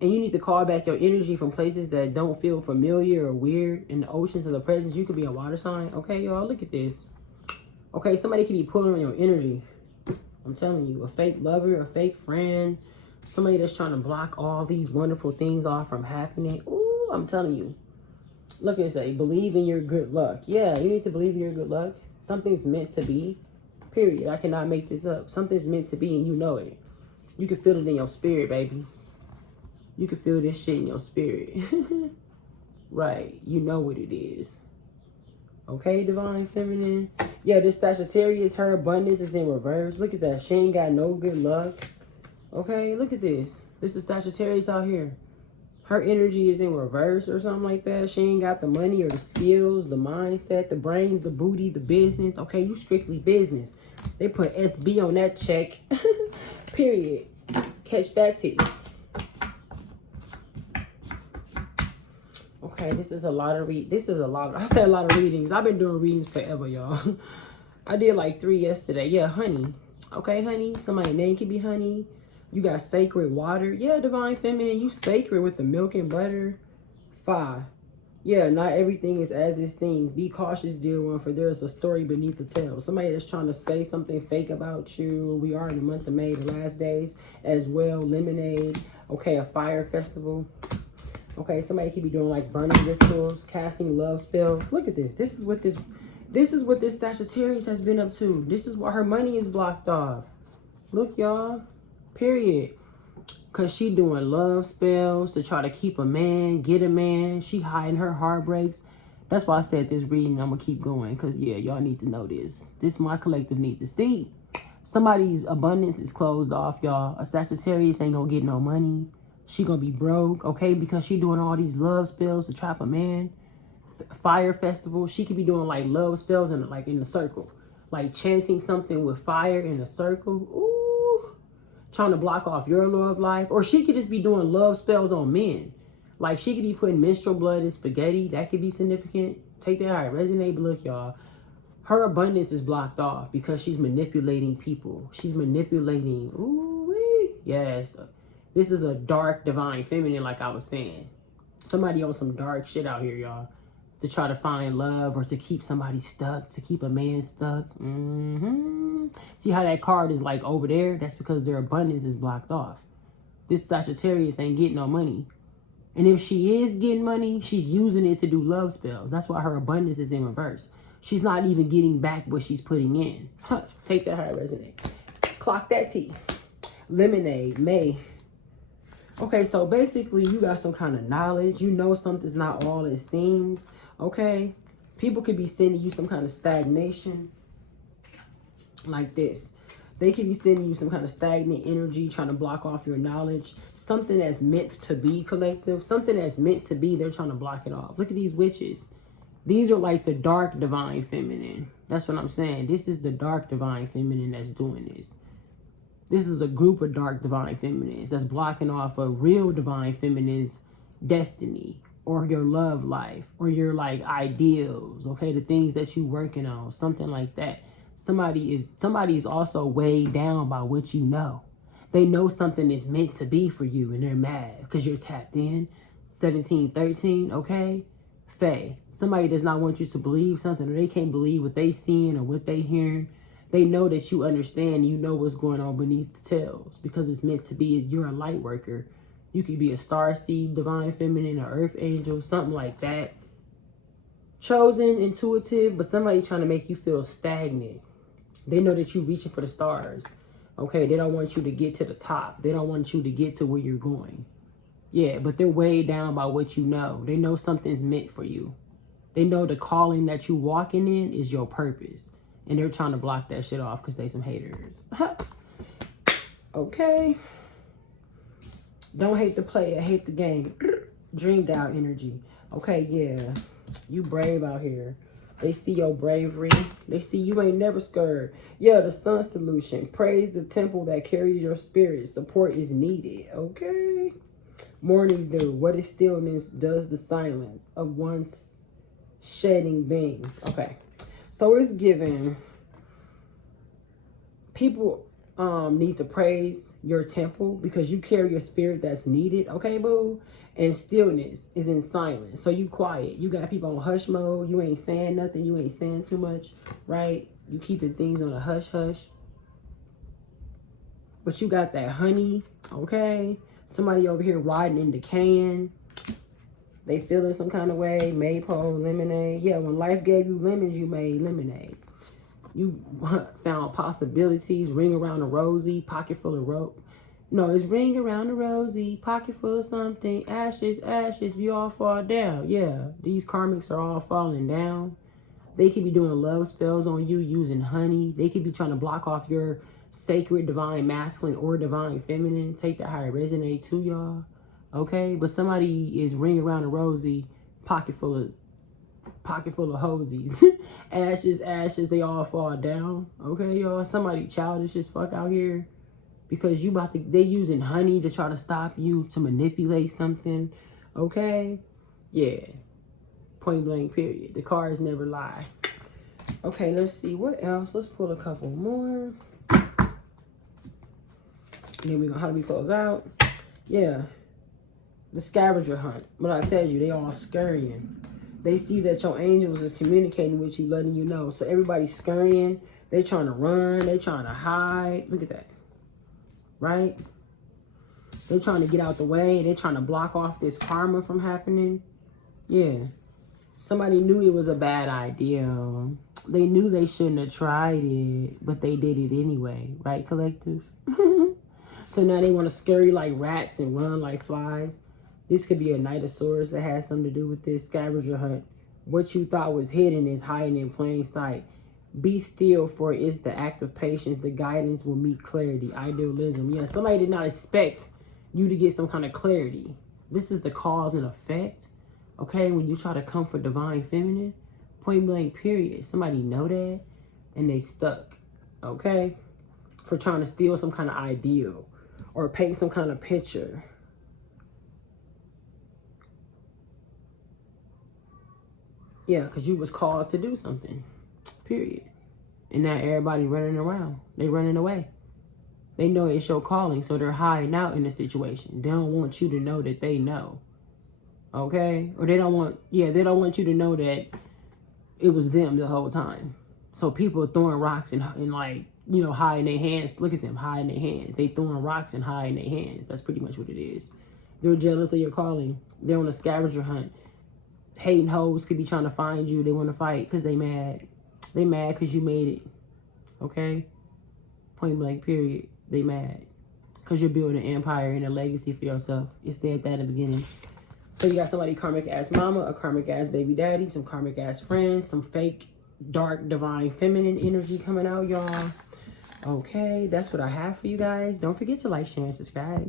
And you need to call back your energy from places that don't feel familiar or weird. In the oceans of the presence, you could be a water sign. Okay, y'all, look at this. Okay, somebody could be pulling on your energy. I'm telling you, a fake lover, a fake friend, somebody that's trying to block all these wonderful things off from happening. Ooh, I'm telling you. Look and say, believe in your good luck. Yeah, you need to believe in your good luck. Something's meant to be, period. I cannot make this up. Something's meant to be and you know it. You can feel it in your spirit, baby. You can feel this shit in your spirit. Right, you know what it is. Okay, divine feminine. Yeah, this Sagittarius, her abundance is in reverse. Look at that. She ain't got no good luck. Okay, look at this. This is Sagittarius out here. Her energy is in reverse or something like that. She ain't got the money or the skills, the mindset, the brains, the booty, the business. Okay, you strictly business. They put SB on that check. Period. Catch that tea. Okay, this is a lot of I say a lot of readings. I've been doing readings forever, y'all. I did like 3 yesterday. Yeah, honey. Okay, honey. Somebody's name could be honey. You got sacred water. Yeah, divine feminine. You sacred with the milk and butter. 5. Yeah, not everything is as it seems. Be cautious, dear one, for there is a story beneath the tale. Somebody that's trying to say something fake about you. We are in the month of May, the last days as well. Lemonade. Okay, a fire festival. Okay, somebody could be doing like burning rituals, casting love spells. Look at this. This is what this Sagittarius has been up to. This is why her money is blocked off. Look, y'all. Period. Because she doing love spells to try to keep a man, get a man. She hiding her heartbreaks. That's why I said this reading, I'm going to keep going. Because, yeah, y'all need to know this. This my collective need to see. Somebody's abundance is closed off, y'all. A Sagittarius ain't going to get no money. She going to be broke, okay? Because she doing all these love spells to trap a man. Fire festival. She could be doing, like, love spells in, like, in a circle. Like, chanting something with fire in a circle. Ooh. Trying to block off your love life. Or she could just be doing love spells on men. Like she could be putting menstrual blood in spaghetti. That could be significant. Take that how it resonate. But look, y'all. Her abundance is blocked off because she's manipulating people. She's manipulating. Ooh-wee. Yes. This is a dark divine feminine like I was saying. Somebody on some dark shit out here, y'all. To try to find love or to keep somebody stuck, to keep a man stuck. See how that card is like over there? That's because their abundance is blocked off. This Sagittarius ain't getting no money. And if she is getting money, she's using it to do love spells. That's why her abundance is in reverse. She's not even getting back what she's putting in. Take that how it resonates. Clock that T. Lemonade, May. Okay, so basically you got some kind of knowledge. You know something's not all it seems. Okay? People could be sending you some kind of stagnation. Like this. They could be sending you some kind of stagnant energy, trying to block off your knowledge. Something that's meant to be collective. Something that's meant to be, they're trying to block it off. Look at these witches. These are like the dark divine feminine. That's what I'm saying. This is the dark divine feminine that's doing this. This is a group of dark divine feminines that's blocking off a real divine feminine's destiny or your love life or your like ideals, okay? The things that you working on, something like that. Somebody is also weighed down by what you know. They know something is meant to be for you and they're mad because you're tapped in. 1713, okay? Faye, somebody does not want you to believe something or they can't believe what they seeing or what they hearing. They know that you understand, you know what's going on beneath the tails because it's meant to be. You're a light worker. You could be a star seed, divine feminine, or earth angel, something like that. Chosen, intuitive, but somebody trying to make you feel stagnant. They know that you're reaching for the stars. Okay, they don't want you to get to the top. They don't want you to get to where you're going. Yeah, but they're weighed down by what you know. They know something's meant for you. They know the calling that you walking in is your purpose. And they're trying to block that shit off because they some haters. Okay. Don't hate the player, hate the game. Dreamed out energy. Okay, yeah. You brave out here. They see your bravery. They see you ain't never scared. Yeah, the sun solution. Praise the temple that carries your spirit. Support is needed. Okay. Morning dew. What is stillness does the silence of one's shedding being. Okay. So it's given. People need to praise your temple because you carry your spirit that's needed. Okay, boo? And stillness is in silence. So you quiet. You got people on hush mode. You ain't saying nothing. You ain't saying too much, right? You keeping things on a hush hush. But you got that honey, okay? Somebody over here riding in the can. They feeling some kind of way. Maypole, lemonade. Yeah, when life gave you lemons, you made lemonade. You found possibilities. Ring around a rosy, pocket full of rope. No, it's ring around a rosy, pocket full of something. Ashes, ashes, we all fall down. Yeah, these karmics are all falling down. They could be doing love spells on you using honey. They could be trying to block off your sacred divine masculine or divine feminine. Take that how it resonates to y'all. Okay, but somebody is ring around the rosy, pocket full of hosies. ashes, they all fall down. Okay, y'all. Somebody childish as fuck out here because they using honey to try to stop you, to manipulate something. Okay, yeah. Point blank, period. The cards never lie. Okay, let's see what else. Let's pull a couple more. And then how do we close out? Yeah. The scavenger hunt. But I tell you, they all scurrying. They see that your angels is communicating with you, letting you know. So everybody's scurrying. They trying to run. They trying to hide. Look at that. Right? They trying to get out the way. They trying to block off this karma from happening. Yeah. Somebody knew it was a bad idea. They knew they shouldn't have tried it, but they did it anyway. Right, collective? So now they want to scurry like rats and run like flies. This could be a Knight of Swords that has something to do with this scavenger hunt. What you thought was hidden is hiding in plain sight. Be still, for it's the act of patience. The guidance will meet clarity. Idealism. Yeah, somebody did not expect you to get some kind of clarity. This is the cause and effect. Okay, when you try to come for divine feminine, point blank, period. Somebody know that and they stuck. Okay, for trying to steal some kind of ideal or paint some kind of picture. Yeah, because you was called to do something, period. And now everybody running around. They running away. They know it's your calling, so they're hiding out in the situation. They don't want you to know that they know. Okay? Or they don't want you to know that it was them the whole time. So people are throwing rocks and like, you know, hiding their hands. Look at them, hiding their hands. They throwing rocks and hiding their hands. That's pretty much what it is. They're jealous of your calling. They're on a scavenger hunt. Hating hoes could be trying to find you. They want to fight because they mad. They mad because you made it. Okay? Point blank, period. They mad. Because you're building an empire and a legacy for yourself. It said that in the beginning. So you got somebody karmic ass mama, a karmic ass baby daddy, some karmic ass friends, some fake dark divine feminine energy coming out, y'all. Okay, that's what I have for you guys. Don't forget to like, share, and subscribe.